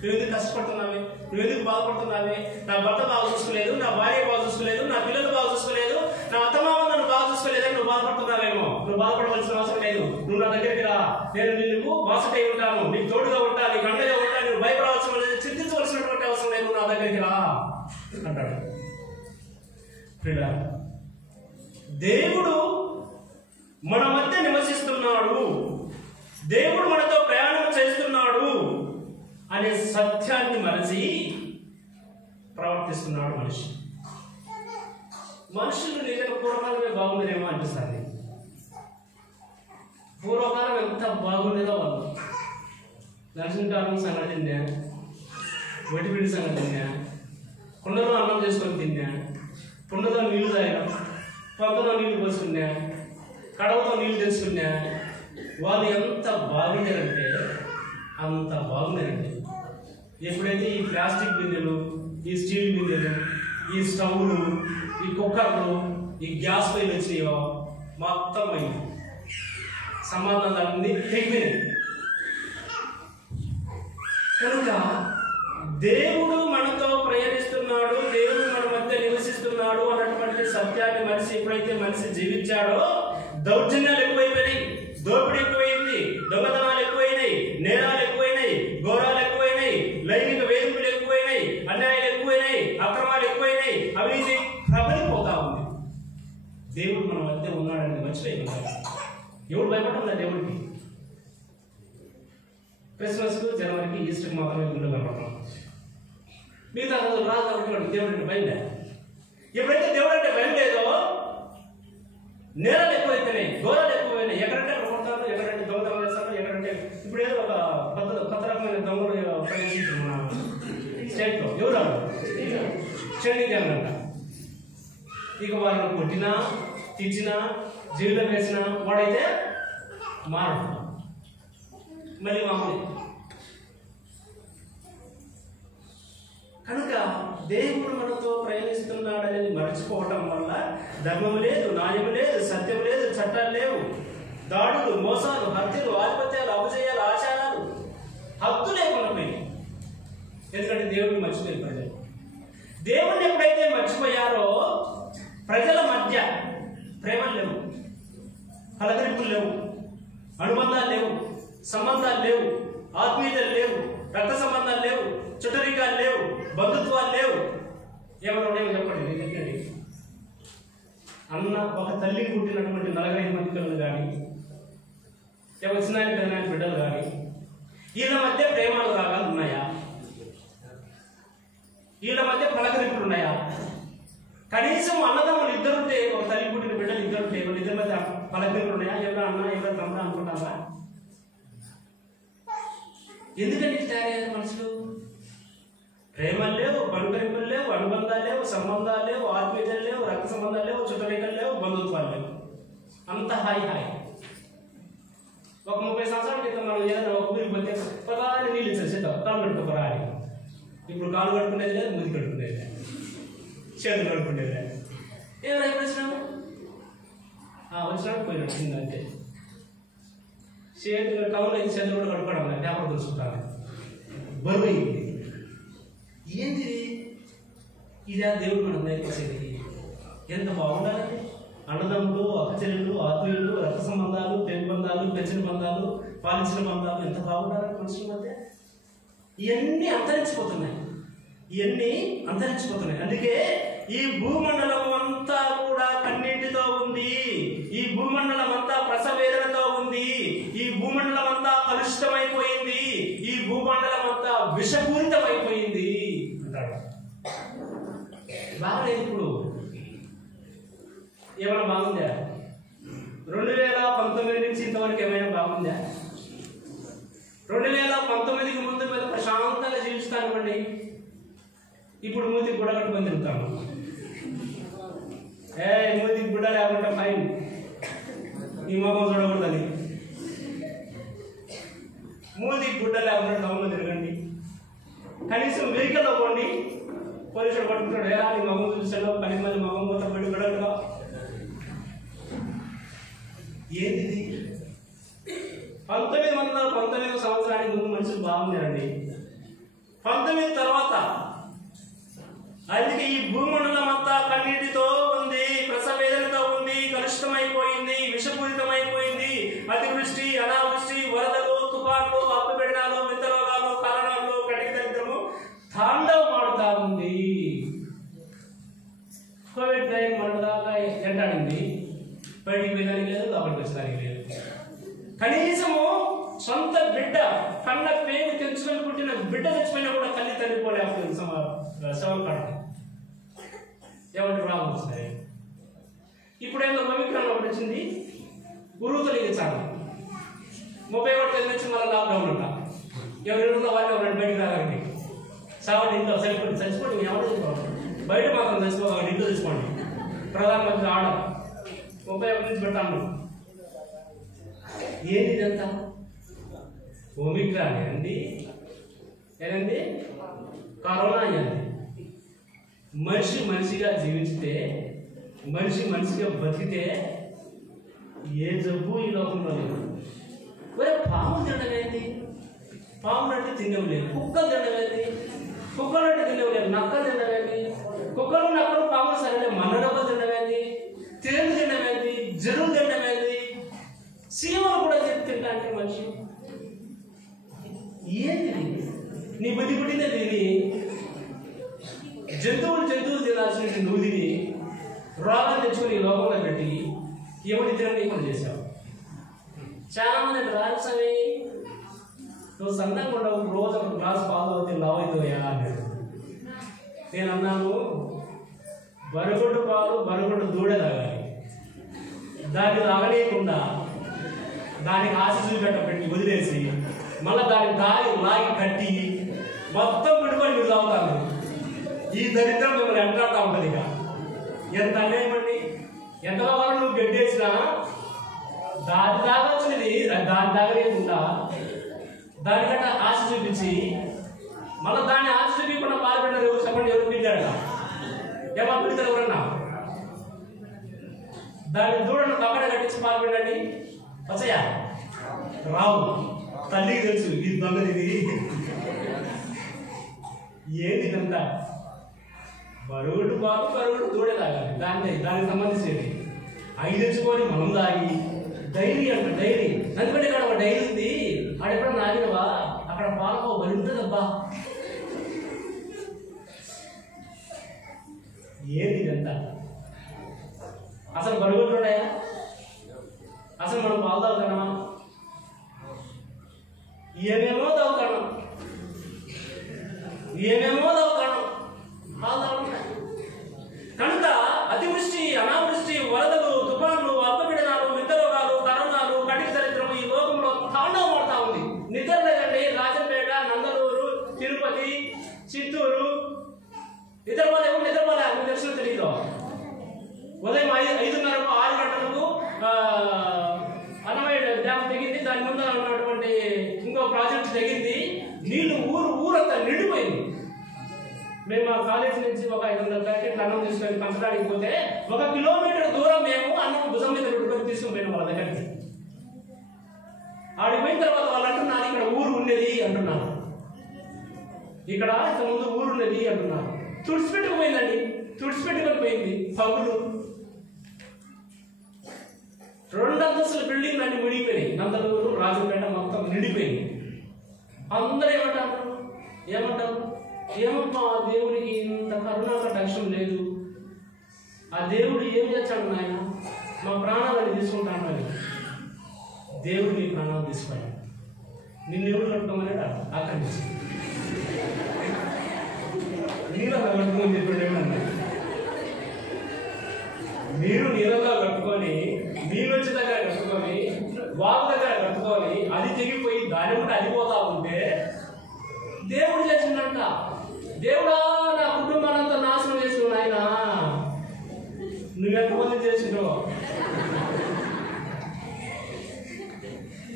నువ్వు ఎందుకు కష్టపడుతున్నావే, నువ్వు ఎందుకు బాధపడుతున్నావే, నా భర్త బాగా చూసుకోలేదు, నా భార్య బాగా చూసుకోలేదు, నా పిల్లలు బాగా చూసుకోలేదు, నా అత్తమామ నన్ను బాగా చూసుకోలేదని నువ్వు బాధపడుతున్నావేమో. నువ్వు బాధపడవలసిన అవసరం లేదు. నువ్వు నా దగ్గరికి రా, నేను నిన్ను బాసటై ఉంటాను, నీకు తోడుగా ఉంటా, నీకు అండగా ఉంటా, నువ్వు భయపడవలసిన చింతించవలసినటువంటి అవసరం లేదు, నా దగ్గరికి రా అంటాడు. దేవుడు మన మధ్య నివసిస్తున్నాడు, దేవుడు మనతో ప్రయాణం చేస్తున్నాడు అనే సత్యాన్ని మరచి ప్రవర్తిస్తున్నాడు మనిషి. మనుషులు నిజంగా పూర్వకాలమే బాగుండేమో అనిపిస్తుంది. పూర్వకాలం ఎంత బాగుండేదో వాళ్ళు. నరసింహకాలం సంగతి వటిపిడి సంగతి తిన్నా, కుండలో అన్నం చేసుకొని తిన్నా, కుండలో నీళ్లు తాగినా, పొద్దులో నీళ్లు పోసుకున్నా, కడవతో నీళ్లు తెచ్చుకున్నా. వాళ్ళు ఎంత బాగుండారంటే అంత బాగున్నారండి. ఎప్పుడైతే ఈ ప్లాస్టిక్ బిందెలు, ఈ స్టీల్ బిందెలు, ఈ స్టవ్లు, ఈ కుక్కర్లు, ఈ గ్యాస్ పైలు వచ్చినాయో మొత్తం అయింది, సంబంధాలన్నీ తెగిపోయినాయి. కనుక దేవుడు మనతో ప్రయాణిస్తున్నాడు, దేవుడు మన మధ్య నివసిస్తున్నాడు అన్నటువంటి సత్యాన్ని మనిషి జీవించాడో దౌర్జన్యాలు ఎక్కువైపోయినాయి, దోపిడీ ఎక్కువైంది, దొంగతనాలు ఎక్కువైనాయి, నేరాలు ఎక్కువైనాయి, ఘోరాలు ఎక్కువైనాయి, లైంగిక వేధింపులు ఎక్కువైనాయి, అన్యాయాలు ఎక్కువైనాయి, అక్రమాలు ఎక్కువైనాయి, అవినీతి ప్రబలిపోతా ఉంది. దేవుడు మన మధ్య ఉన్నాడని మర్చిపోయినాడు. ఎవడు భయపడుతుందా దేవుడికి? క్రిస్మస్, జనవరికి, ఈస్టర్కి మాత్రమే గుండె కనపడతాం. మిగతా రోజులు రాదు కాబట్టి దేవుడు అంటే భయం లేదు. ఎప్పుడైతే దేవుడు అంటే భయం లేదో నేరాలు ఎక్కువైపోయినాయి, ఘోరాలు ఎక్కువైనాయి. ఎక్కడంటే అక్కడ కొడతారు, ఎక్కడంటే దొంగతనం చేస్తారు, ఎక్కడంటే ఇప్పుడు ఏదో ఒక కొత్త రకమైన దొంగలు ప్రవేశించారు మన స్టేట్లో. ఎవరు చండీగఢ్. ఇక వారిని కొట్టినా, తీర్చినా, జైల్లో వేసినా వాడైతే మారడు, మళ్ళీ మామూలు. కనుక దేవుడు మనతో ప్రయాణిస్తున్నాడనేది మర్చిపోవటం వల్ల ధర్మం లేదు, న్యాయం లేదు, సత్యం లేదు, చట్టాలు లేవు, దాడులు, మోసాలు, హత్యలు, ఆధిపత్యాలు, అపజయాలు, ఆచారాలు, హద్దు లేకుండా పోయి. ఎందుకంటే దేవుడిని మర్చిపోయి ప్రజలు. దేవుడిని ఎప్పుడైతే మర్చిపోయారో ప్రజల మధ్య ప్రేమలు లేవు, పలకరింపులు లేవు, అనుబంధాలు లేవు, సంబంధాలు లేవు, ఆత్మీయతలు లేవు, రక్త సంబంధాలు లేవు, చుట్టరికాలు లేవు, బంధుత్వాలు లేవు. ఏమన్నా ఉండేమో చెప్పండి, నేను చెప్పండి. అన్న ఒక తల్లిని పుట్టినటువంటి 45 మంది పిల్లలు కానీ, చిన్నాయన పెద్దనాయన బిడ్డలు కానీ, వీళ్ళ మధ్య ప్రేమాలు రాగాలు ఉన్నాయా? వీళ్ళ మధ్య పలకరింపులు ఉన్నాయా? కనీసం అన్నదమ్ములు ఇద్దరుంటే, ఒక తల్లి పుట్టిన బిడ్డలు ఇద్దరుంటే వాళ్ళిద్దరి మధ్య పలకరింపులు ఉన్నాయా? ఎవరా అన్న, ఎవరా తమ్ముడు అనుకుంటారా? ఎందుకని తయారయ్యారు మనుషులు? ప్రేమలు లేవు, పలుకరింపులు లేవు, అనుబంధాలు లేవు, సంబంధాలు లేవు, ఆత్మీయతలు లేవు, రక్త సంబంధాలు లేవు, చుట్టరికలు లేవు, బంధుత్వాలు లేవు. అంత హాయి హాయి. ఒక 30 సంవత్సరాల క్రితం మనం ఏదైనా ఒక ఊరికి పోతే పదాన్ని నీళ్ళు ఇచ్చేద్దాం, కాలు కట్టుకోరా అని. ఇప్పుడు కాలు కట్టుకునేది లేదు, ముది కట్టుకునేది లేదు, చేతులు కట్టుకునేది లేదు. ఏమైనా ఎప్పుడు వచ్చినాడు పోయినాడు కిందంటే. చేతులు టౌన్లో అయితే చేతులు కూడా కట్టుకోవడం లేదు, పేపర్ తెలుసుకుంటాను. బరువు అయింది. ఏంది ఇదే దేవుడు మనం నేర్పించేది? ఎంత బాగుండాలండి. అన్నదమ్ములు, అక్కచెల్లెళ్ళు, ఆత్మీయులు, రక్త సంబంధాలు, పెళ్లి బంధాలు, పెంచిన బంధాలు, పాలించిన బంధాలు ఎంత బాగుండాలని మనుషుల మధ్య. ఇవన్నీ అంతరించిపోతున్నాయి. అందుకే ఈ భూమండలం అంతా కూడా కన్నీటితో ఉంది, ఈ భూమండలం అంతా ప్రసవేదనతో ఉంది, ఈ భూమండలం అంతా కలుషితమైపోయింది, ఈ భూమండలం అంతా విషపూరితమైపోయింది అంటాడు. బాగలేదు. ఇప్పుడు ఏమైనా బాగుందా? 2019 నుంచి ఇంతవరకు ఏమైనా బాగుందా? 2019కి ముందు మీద ప్రశాంతంగా జీవిస్తానుకోండి. ఇప్పుడు మూతికి గుడ్డ కట్టుకొని తిరుగుతాము. మూతికి గుడ్డ లేకుండా ఫైన్, ఈ మొహం చూడకూడదని. మూతికి గుడ్డ లేకుండా టౌన్లో తిరగండి. కనీసం వెహికల్లో పోండి, పోలీసులు పట్టుకుంటాడు, నీ మొహం చూసాడు, 10 మంది మొహం మొత్తం పెట్టి గడవగా. ఏంది 1919 సంవత్సరానికి ముందు మనుషులు బాగున్నారండి. 19 తర్వాత అందుకే ఈ భూమండలం అంతా కన్నీటితో ఉంది, ప్రసవేదనతో ఉంది, కలుషితమైపోయింది, విషపూరితమైపోయింది. అతివృష్టి, అనావృష్టి, వరదలు, తుఫాన్లు, అప్పుపెడనాలు, వింత రోగాలు, కారణాలు, కటిక దరిద్రము తాండవం ఆడుతా ఉంది. కోవిడ్-19 మనదాకా ఎంటాడింది. బయటికి వెళ్ళడానికి లేదు, లోపలికి వచ్చడానికి లేదు. కనీసము సొంత బిడ్డ కన్న పేరు తెచ్చుకొని పుట్టిన బిడ్డ చచ్చిపోయినా కూడా తల్లి తల్లిపోలేకపోయింది. శవం కాడ ఎవరి రాబోతుంది వస్తాయి. ఇప్పుడు ఏదో ఒమిక్రాన్ ఒకటి వచ్చింది, గురువు తొలగించాలి. 31 తేదీ నుంచి మళ్ళీ లాక్డౌన్ ఉంటా. ఎవరి వారిని ఎవరైనా బయటకు రాగలిగి సావండి ఇంట్లో చచ్చిపోండి ఎవరు చచ్చిపోవాలి, బయట మాత్రం చచ్చిపోవాలి, ఇంట్లో చచ్చిపోండి. ప్రధానమంత్రి ఆర్డర్ 31 నుంచి పెట్టాను. ఏంటి ఇదంతా? ఒమిక్రాన్ అండి, ఏనండి కరోనా అయ్యండి. మనిషిగా జీవించితే, మనిషిగా బతికితే ఏ జబ్బు ఈ లోకంలో లేదు. మరి పాములు తినడం ఏంటి? పాములు అంటే తినలేదు. కుక్కలు తినడం ఏంటి? కుక్కలు అంటే తినలేదు. నక్కలు తినడం ఏంటి? కుక్కలు నక్కలు పాములు సరే మన్నడబ్బలు తినడం ఏంటి? తేలు తినడం ఏంటి? జరువు తినడం ఏంటి? సీమలు కూడా తింటా అంటే మనిషి ఏంటి? నీ బుద్ధి పుట్టిందే తిని జంతువులు తినాల్సిన నువ్వు తిని రోగాన్ని తెచ్చుకుని లోకంలో పెట్టి ఎవరి తినని మనం చేశావు. చాలా మంది రాజస్వామి నువ్వు సన్నంగా ఉండవు, రోజు ఒక గ్లాస్ పాలు అవుతే లావు అవుతాయా అన్నాడు. నేను అన్నాను, బరగొడ్డు పాలు బరగొడ్డు దూడ తాగాలి, దాన్ని తాగలేకుండా దానికి ఆశీస్సులు పెట్టి వదిలేసి మళ్ళీ దాన్ని లాగి కట్టి మొత్తం పెట్టుకొని మీరు తాగుతాను. ఈ దరిద్రం మిమ్మల్ని ఎంటాడుతూ ఉంటుంది. ఇక ఎంత అన్యాయం అండి. ఎంత కావాలో నువ్వు గడ్డేసినా దాన్ని తాగాల్సినది దాన్ని తాగలేకుండా దానికంటే ఆశ చూపించి మళ్ళీ దాన్ని ఆశ చూపించకుండా పాల్పడినారు. ఎవరు చెప్పండి, ఎవరు పిలిచాడు? ఏమో పిలుతారు ఎవరన్నా? దాన్ని దూడను పక్కన కట్టించి పాల్పడండి వచ్చయ్యా రావు. తల్లికి తెలుసు ఇది దొంగది, ఏంటి ఇదంతా? బరుగుడు పాలు బరుగుడు దూడే తాగాలి, దానికి సంబంధించేది. అవి తెచ్చుకొని మనం తాగి డైరీ అంట, డైరీ అందుకంటే ఇక్కడ ఒక డైరీ ఉంది, ఆడెప్పుడు నాగినవా అక్కడ పాలకో బలి ఉంటుందబ్బా. ఏంటి ఇదంతా? అసలు బరుగుడు ఉన్నాయా? అసలు మనం పాలు తాగుతామా? ఏమేమో తాగుతాను, పాలు తాగుతాం. కనుక అతివృష్టి, అనావృష్టి, వరదలు, తుఫాన్లు, అల్పపీడనాలు, నిద్రరోగాలు, కరోనాలు, కటిక దరిద్రము ఈ లోకంలో తాండవం పడతా ఉంది. నిద్ర లేదండి. రాజంపేట, నందలూరు, తిరుపతి, చిత్తూరు నిద్రపోలే. ఎవరు నిద్రపోలే? మీకు తెలుసు తెలియదు. ఉదయం 5:30 6 గంటలకు అన్నమయ్య డ్యామ్ తెగింది. దాని ముందు ఉన్నటువంటి ఇంకో ప్రాజెక్ట్ తెగింది. నీళ్లు ఊరంతా నిండిపోయింది. మేము మా కాలేజీ నుంచి ఒక 500 ప్యాకెట్లు అన్నం తీసుకొని పంచడానికి పోతే 1 కిలోమీటర్ దూరం మేము అన్నం భుజం మీద పెట్టుకొని తీసుకుని పోయిన వాళ్ళ దగ్గరికి. ఆడిపోయిన తర్వాత వాళ్ళు అంటున్నారు, ఇక్కడ ఊరు ఉండేది అంటున్నారు, ఇక్కడ ఇంతకుముందు ఊరు ఉండేది అంటున్నారు. తుడిచిపెట్టుకుపోయిందండి, తుడిచిపెట్టుకొని పోయింది. పగులు 2 అంతస్తుల బిల్డింగ్ అన్ని విడిగిపోయినాయి. నందలూరు, రాజంపేట మొత్తం నిండిపోయింది. అందరూ ఏమంటారు? ఏమమ్మా దేవుడికి ఇంత కరుణా కటాక్షం లేదు, ఆ దేవుడు ఏం చేస్తాడు నాయన, మా ప్రాణాలను తీసుకుంటాను అని. దేవుడు నీ ప్రాణాలు తీసుకోవాలి. నిన్ను ఎవరు కట్టుకోమని ఆకర్షించి నీళ్ళలో కట్టుకోమని చెప్పాడు. ఏమన్నా మీరు నీళ్ళలో కట్టుకొని, నీళ్ళు వచ్చే దగ్గర కట్టుకొని, వాగు దగ్గర కట్టుకొని అది తెగిపోయి దాని ఉంటే అది పోతా ఉంటే దేవుడు చేసిందంట. దేవుడా నా కుటుంబానంతా నాశనం చేసిన ఆయన, నువ్వెంతమంది చేసినావు?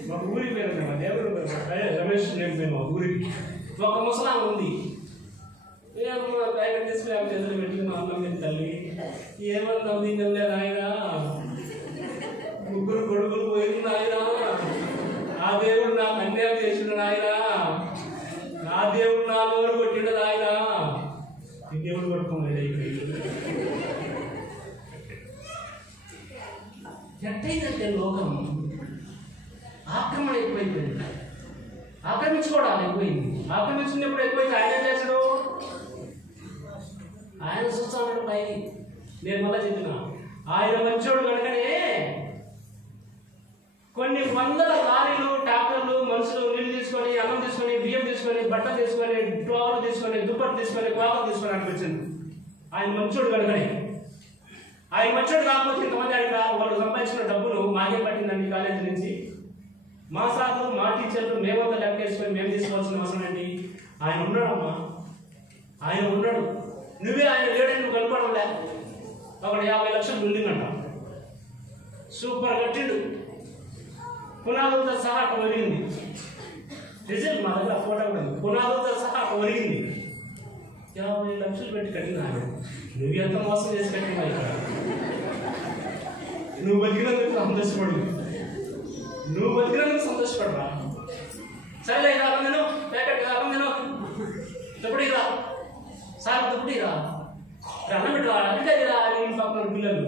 మా ఊరికి పోయినా దేవుడు రమేష్ నేను మా ఊరికి ఒక ముసలాం ఉంది. ప్యాకెట్ తీసుకుని ఆమె చేతులు పెట్టి మా అమ్మ మీద తల్లి ఏమన్నా తింటే ఆయన 3 కొడుకులు పోయింది ఆయన, ఆ దేవుడు నాకు అన్యాయం చేసిండు ఆయన, నా దేవుడు నా నోరు కొట్టిండు ఆయన. ఈ దేవుడు కొట్టుకోమని అయిపోయింది. ఎట్టయితే లోకం ఆక్రమణ ఎక్కువైపోయింది, ఆక్రమించుకోవడం ఎక్కువైంది. ఆక్రమించుకున్నప్పుడు ఎక్కువైతే ఆయన ఏం చేశాడు? ఆయన చూస్తాడు పైకి. నేను మళ్ళీ చెప్పిన ఆయన మంచోడు కనుకనే కొన్ని వందల లారీలు, ట్రాక్టర్లు, మనుషులు నీళ్ళు తీసుకొని, అన్నం తీసుకొని, బియ్యం తీసుకొని, బట్టలు తీసుకొని, టోవలు తీసుకొని, దుప్పట్లు తీసుకొని, కోపలు తీసుకొని అనిపించింది. ఆయన మంచోడు కనుకనే. ఆయన మంచోడు కాకపోతే ఇంతమంది ఆయన వాళ్ళు సంపాదించిన డబ్బులు మాకే పట్టిందండి. కాలేజీ నుంచి మా సార్లు, మా టీచర్లు మేమంతా లెక్క వేసుకొని మేము తీసుకోవాల్సిన అవసరం ఏంటి? ఆయన ఉన్నాడమ్మా. ఆయన ఉన్నాడు, నువ్వే ఆయన లేడని నువ్వు కనపడలే. అక్కడ 50 లక్షలు బిల్డింగ్ అంట, సూపర్ కట్టిండు, పునాదులతో సహా అక్కడ ఒరిగింది. రిజల్ట్ మా దగ్గర ఫోటో కూడా ఉంది. పునాదులతో సహా అక్కడ ఒరిగింది. 50 లక్షలు పెట్టి కట్టినాడు. నువ్వు ఎంత మోసం చేసి కట్టినా ఇక్కడ? నువ్వు బతికినందుకు సంతోషపడు, నువ్వు బతికినందుకు సంతోషపడరా. సరేలే ఇలా నేను ప్యాకెట్ అన్నం తిను, తప్పుడు రా సార్, తప్పుడు రా, అన్నం పెట్టరా, అంటే రా అని పాపం పిల్లలు.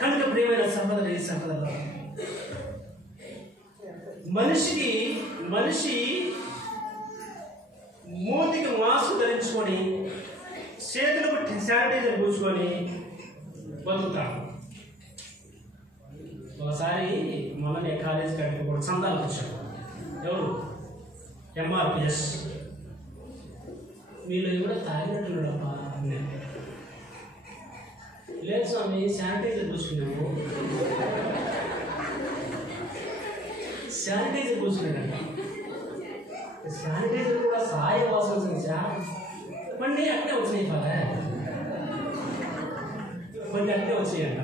కనుక ప్రియమైన సంపదలు, ఈ సంపదలు మనిషి మూతికి మాస్క్ ధరించుకొని చేతులకు శానిటైజర్ పూసుకొని బతుకుతాడు. ఒకసారి మొన్ననే కాలేజ్ కట్టి కూడా చందాలకు వచ్చాడు. ఎవరు? MRPS. మీలో కూడా తాగినట్టున్నాడప్పా. లేదు స్వామి, శానిటైజర్ పూసుకున్నాము. శానిటైజర్ పూసుకున్నాడంట. శానిటైజర్ కూడా సాయ వాసన కొన్ని అట్టే వచ్చినాయి, కొన్ని అట్టే వచ్చాయంట.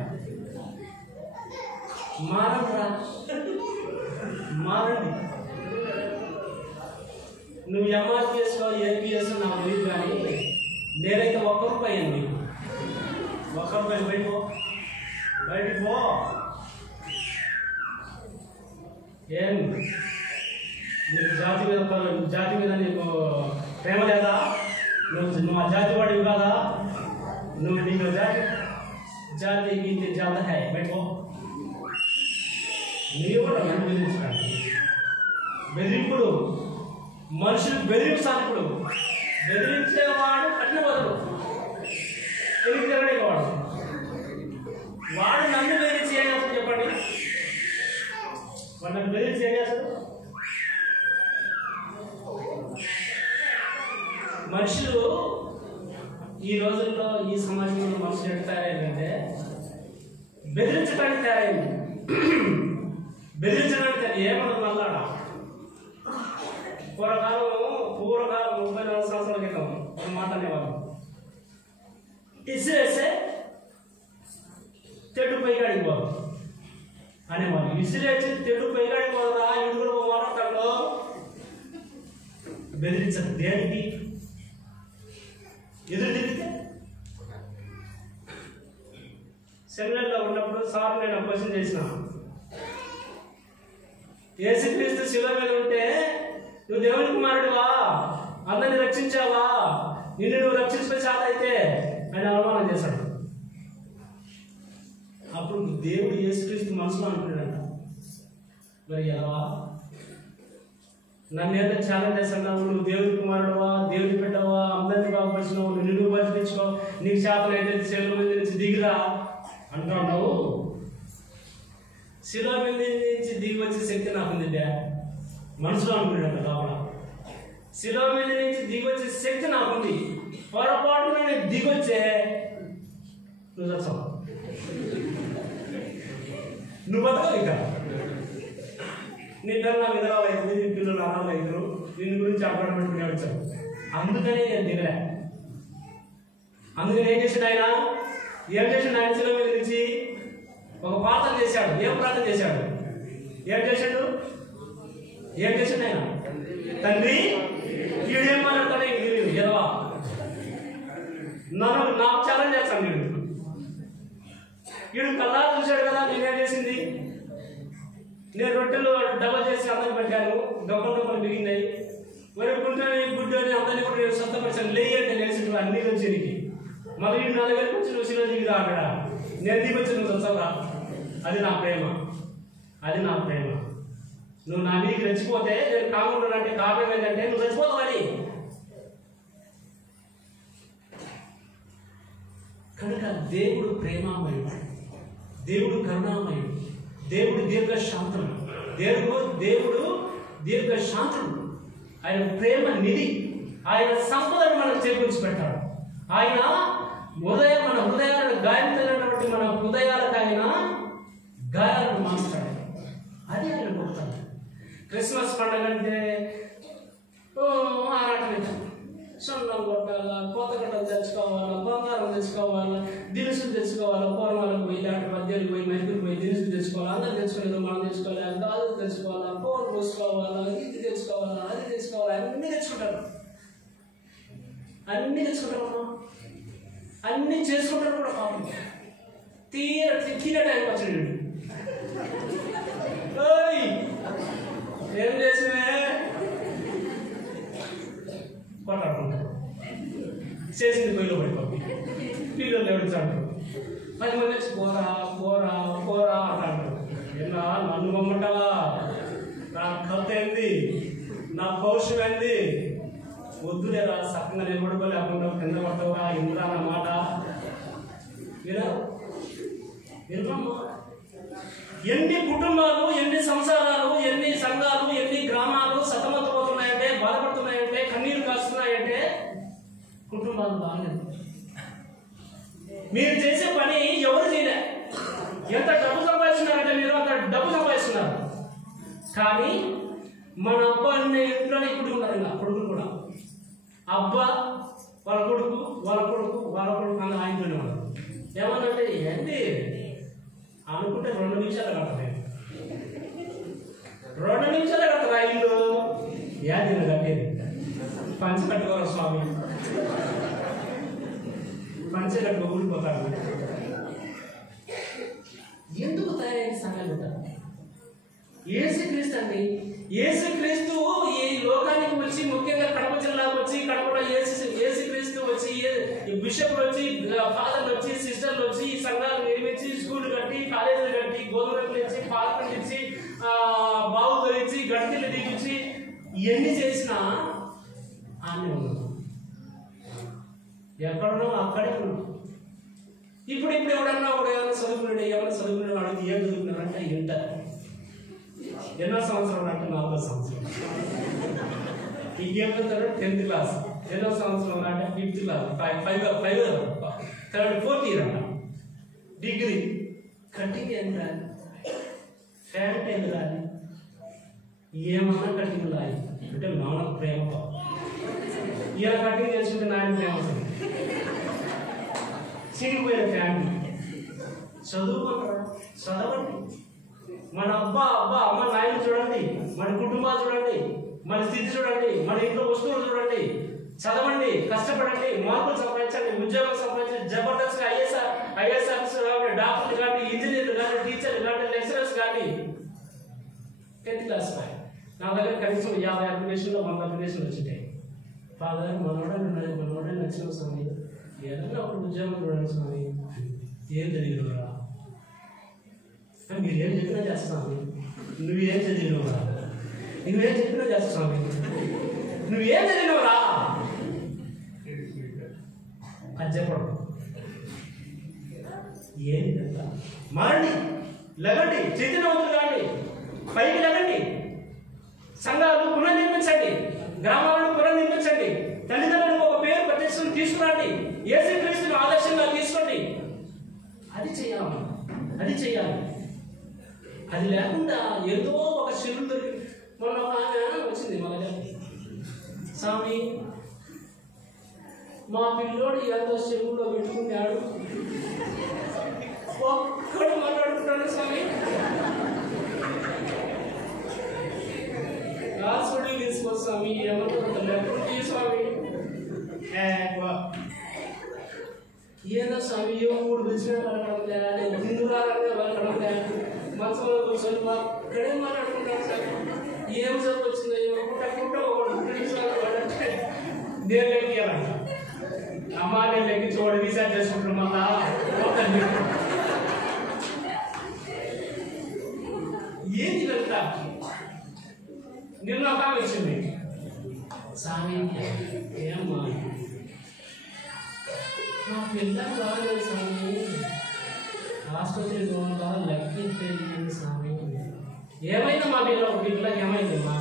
మారండి. నువ్వు MRPS APS నాకు తెలియదు, కానీ నేనైతే ₹1 అండి. ₹1 బయటికి పో. ఏం నీకు జాతి మీద నీకు ప్రేమ లేదా? నువ్వు ఆ జాతి వాడివి కాదా? నీకు జాతి గీతే జాత హై బయటో. నీవు కూడా నన్ను బెదిరించాడు. బెదిరింపుడు మనుషులు బెదిరించాలిప్పుడు. బెదిరించేవాడు కఠిన బదులు తెలివి తిరగడేవాడు. వాడు నన్ను బెదిరించి ఏం చేస్తాడు చెప్పండి? వాడు నన్ను బెదిరించి ఏం చేస్తాడు? మనుషులు ఈ రోజుల్లో, ఈ సమాజంలో మనుషులు ఎట్లా తయారైందంటే బెదిరించడానికి తయారైంది. బెదిరించడానికి ఏమన్నా మళ్ళాడ పూర్వకాలం 34 సంవత్సరాల క్రితం ఒక మాట అనేవాళ్ళు. ఇసిరేస్తే తెడ్డు పైగాడికి పోదు అనేవాళ్ళు. ఇసిరేసి తెడ్డు పైగాడికి పోదురా, ఇంట్లో మాట్లాడతాడు. బెదిరించదు దేనికి? ఎదురు తిరిగితే. సెమినార్లో ఉన్నప్పుడు సార్ నేను క్వశ్చన్ చేసిన, యేసుక్రీస్తు శిలువ మీద ఉంటే నువ్వు దేవుని కుమారుడువా, అందరిని రక్షించావా, నిన్ను నువ్వు రక్షించే చేత అయితే అని అవమానం చేశాడు. అప్పుడు దేవుడు యేసుక్రీస్తు మనసులో అనుకున్నాడంట, మరి ఎలా నన్ను ఏదో ఛాలెంజ్ చేస్తున్నావు, నువ్వు దేవుని కుమారుడువా, దేవుని బిడ్డవా, అందరినీ బాగుపరిచినావు, నిన్ను బతికించుకో, నీకు శాతం అయితే శిలువ మీద నుంచి దిగిరా అంటున్నావు. శిలువ మీద నుంచి దిగి వచ్చే శక్తి నాకుంది మనసులో అనుకున్నాడు లోపల. శిలువ మీద నుంచి దిగి వచ్చే శక్తి నాకుంది. పొరపాటున నేను దిగొచ్చే నువ్వు చచ్చావు, నువ్వు బతకవు. ఇక నీ పిల్లలు నాకు ఎదురాలు అవుతుంది, నీ పిల్లలు అనాలు అవుతారు, దీని గురించి అపార్ట్మెంట్ వచ్చావు. అందుకనే నేను దిగలే. అందుకని ఏం చేసాడు ఆయన? శిలువ మీద నుంచి ఒక ప్రార్థన చేశాడు. ఏం ప్రార్థన చేశాడు? ఏం చేశాడు ఆయన? తండ్రి, వీడేం మాట్లాడతాడు? ఎదవా, నాకు ఛాలెంజ్ చేస్తాను. వీడు కల్లా చూశాడు కదా నేనేం చేసింది. నేను రొట్టెలు డబల్ చేసి అందరికి పెట్టాను, డబ్బలు మిగిలినాయి. మరి గుడ్డు అని అందరినీ కూడా నేను సొంతపరిచాను. లేయంటే లేచి అన్ని వచ్చి మళ్ళీ 4 వేలకు వచ్చి నువ్వు శిలువ దిగిరా అక్కడ. నేను దిగొచ్చి నువ్వు చచ్చవరా. అది నా ప్రేమ, అది నా ప్రేమ. నువ్వు నా మీదకి రెచ్చిపోతే నేను కాకుండా అంటే కారణం ఏంటంటే నువ్వు చచ్చిపోతావని. కనుక దేవుడు ప్రేమామయుడు, దేవుడు కరుణామయుడు, దేవుడు దీర్ఘశాంతుడు, దేవుడు దీర్ఘశాంతుడు. ఆయన ప్రేమ నిధి, ఆయన సంపదను మనకు చేకూర్చి పెట్టాడు. ఆయన మన హృదయాలను గాయమైనటువంటి మన హృదయాలకు ఆయన గాయాలను మారుస్తాడు. అది ఆయన గొప్పతనం. క్రిస్మస్ పండుగ అంటే తెచ్చుకోవాలా, బంగారం తెచ్చుకోవాలా, దినుసులు తెచ్చుకోవాలా, పూర్వాలకు పోయి లేకపోతే మధ్యలో పోయి మైకులు పోయి దినుసులు తెచ్చుకోవాలా, అందరు తెచ్చుకోలేదు మనం తెచ్చుకోవాలి, గాజులు తెచ్చుకోవాలా, పౌన్ పోసుకోవాలా, ఇది తెచ్చుకోవాలా, అది తెచ్చుకోవాలా, అన్నీ తెచ్చుకుంటారు. అన్నీ తెచ్చుకుంటారు, అన్నీ చేసుకుంటారు కూడా. పాపం తీర టైం వచ్చాడు. ఏం చేసినే కొట్టాడుకుంటారు, చేసింది పొయ్యిలో పడిపోయి పిల్లలు ఎవరించాడు. 10 మంది వచ్చి పోరా పోరా పోరా అంటాడు. ఏనా నన్ను మమ్మంటావా? నా కథ ఏంది, నా పౌరుషం ఏంది? వద్దులేరా, సక్కంగా నిలబడుకోలేకుండా కింద పడతావురా, ఇంద్రా నా మాట వినమ్మా. ఎన్ని కుటుంబాలు, ఎన్ని సంసారాలు, ఎన్ని సంఘాలు, ఎన్ని గ్రామాలు సతమతమవుతున్నాయంటే, బాధపడుతున్నాయంటే, కన్నీరు కాస్తున్నాయంటే కుటుంబాలు బాగలేదు. మీరు చేసే పని ఎవరు చేయలే. ఎంత డబ్బు సంపాదిస్తున్నారంటే మీరు అంత డబ్బు సంపాదిస్తున్నారు. కానీ మన అబ్బా అనే ఇంట్లోనే ఇప్పుడు ఉన్నారు. ఇంకా కొడుకులు కూడా అబ్బా వాళ్ళ కొడుకు వాళ్ళ కొడుకు వాళ్ళ కొడుకు అన్న ఆయనతోనే ఉన్నారు. ఏమన్నంటే ఏంటి అనుకుంటే 2 నిమిషాలు కడతాయి, 2 నిమిషాలే కడతారా ఇల్లు? ఏది కట్టేది? పంచి కట్టుకోవాలి స్వామి, పంచే కట్టుకో ఊడిపోతారు. ఎందుకు తయారైన సంఘాలు? యేసుక్రీస్తు అండి. యేసుక్రీస్తు ఈ లోకానికి వచ్చి, ముఖ్యంగా కడప జిల్లాకు వచ్చి, కడపలో యేసుక్రీస్తు వచ్చి, బిషప్లు వచ్చి, ఫాదర్లు వచ్చి, సిస్టర్లు వచ్చి, సంఘాలు నిర్మించి, స్కూల్ కట్టి, కాలేజీలు కట్టి, గోధుమలు ఇచ్చి, పార్కులు ఇచ్చి, బావులు ఇచ్చి, గడ్డలు దిగించి, ఇవన్నీ చేసినా ఆమె ఉన్నాం. ఎక్కడున్నా అక్కడే ఉన్నాం. ఇప్పుడు ఎవడన్నా ఏమైనా చదువుకున్నాడు వాడికి ఏం చదువుకున్నారంటే ఇంటర్. ఎన్నో సంవత్సరాలు అంటే 4వ సంవత్సరం. ఇంకేం చదువుతాడు? 10th class. ఎన్నో సంవత్సరం అంటే 5th క్లాస్, 4th ఇయర్ అంట. డిగ్రీ. కటింగ్ ఏం రాదు, ఫ్యాంట్ ఏం రాదు, ఏమన్నా కటింగ్ రాదు. అంటే నాన్న ప్రేమతో ఇలా కటింగ్ చేసుకుంటే నాయన ప్రేమ చిరిగిపోయిన ఫ్యామిలీ. చదువుకుంటారా? చదవండి. మన అబ్బా అమ్మ నాయన చూడండి, మన కుటుంబాలు చూడండి, మన స్థితి చూడండి, మన ఇంట్లో వస్తువులు చూడండి. చదవండి, కష్టపడండి, మార్కులు సంపాదించండి, ఉద్యోగం సంపాదించండి. జబర్దస్త్గా ఐఏఎస్ ఆఫీసర్ కానీ, డాక్టర్లు కానీ, ఇంజనీర్లు కానీ, టీచర్లు కానీ, లెక్చరర్స్ కానీ. 10th క్లాస్ నా దగ్గర కనీసం 50 అప్లికేషన్లో 100 అప్లికేషన్లు వచ్చింటాయి. ఫాదర్ మనోడే నచ్చిన స్వామి, ఏదైనా ఒక ఉద్యోగం చూడండి స్వామి. ఏం చదివినవరా? మీరు ఏం చెప్పినా చేస్తాను. నువ్వేం చదివినవరా? నువ్వేం చెప్పినా చేస్తా స్వామి. నువ్వేం చదివినవరా అది చెప్పడం. ఏం కదా మారండి, లెగండి, చైతన్యవంతులు కాండి, పైకి లెగండి. సంఘాలు పునర్నిర్మించండి, గ్రామాలను పునర్నిర్మించండి. తల్లిదండ్రులకు ఒక పేరు ప్రతిష్టను తీసుకురండి. యేసుక్రీస్తును ఆదర్శంగా తీసుకోండి. అది చేయాలి. అది లేకుండా ఏదో ఒక శివుడు దొరికి. మొన్న ఒక ఆమె వచ్చింది మా దగ్గర. స్వామి, మా పిల్లోడు ఎంతో చెరువులో పెట్టుకున్నాడు, ఒక్కడు మాట్లాడుకుంటాడు స్వామి. రాసుడి తీసుకో స్వామి, ఏమన్నా స్వామి. ఏదో స్వామి ఏమో 3 పిలిచిన వాళ్ళకడంలే, హిందురాలనే వాళ్ళకడంలే, మనసులో కూర్చొని ఇక్కడే మాట్లాడుకుంటాడు సార్. ఏం చదువు వచ్చిందో ఏమో వాడంటే నేను లెక్కియాలంట. అమ్మా నేను లెక్కించి వాడు రీఛార్జ్ చేసుకుంటాడు. మళ్ళా ఏంది వెళ్తా. నిన్న ఒక వచ్చింది, స్వామి ఏమ్మా నా పిల్లలు రాలేదు స్వామి, ఆసుపత్రికి పోవాలా, లెక్కించేది స్వామి. ఏమైంది మా పిల్లలకి ఏమైందమ్మా?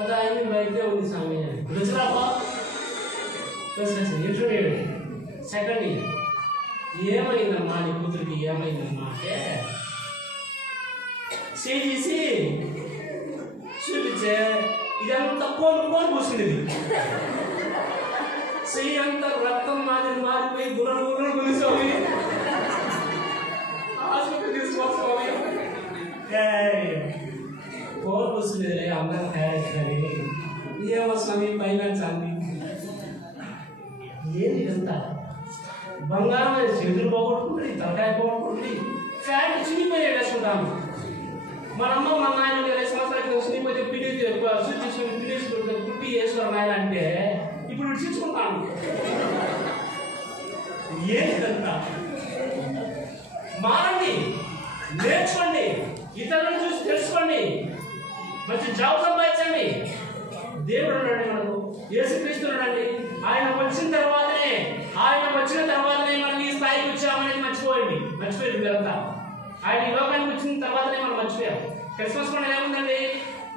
అది ఆయన బయటే ఉంది స్వామి. రుచిరాబా ఇంటర్మీడియట్ 2nd ఇయర్. ఏమైందమ్మా నీ కూతురికి? ఏమైందమ్మా అంటే చేసి చూపించే ఇదంతా కోన్ పూసింది. చెయ్యి అంతా రక్తం మారిపోయి గుర్రలు గురిసోమి హాస్పిటల్ తీసుకోవాలి. కోర్టు వస్తుంది అందరం తయారవుతుంది. ఏమో స్వామి ఫైనాన్స్ అంది ఏంది ఇదంతా బంగారం చేతులు పోగొట్టుకుంటుంది, తలకాయ పోగొట్టుకుంటుంది, ఫ్యాట్ చినిపోయి వేసుకుంటాము. మన అమ్మ మన నాయన 20 సంవత్సరాల చినిపోతే పుట్టి వేసుకోవడం నాయన అంటే ఇప్పుడు విడిచించుకుంటాను. ఏంటంతా మారండి, నేర్చుకోండి, ఇతరులను చూసి తెలుసుకోండి, మంచి జాబ్ సంపాదించండి. దేవుడు ఉన్నాడు మనకు, యేసుక్రీస్తు ఉన్నాడండి. ఆయన వచ్చిన తర్వాతనే మనం ఈ స్థాయికి వచ్చామనేది మర్చిపోయింది మీరంతా. ఆయన ఈ లోకానికి వచ్చిన తర్వాతనే మనం మర్చిపోయాం. క్రిస్మస్ పండుగ ఏముందండి,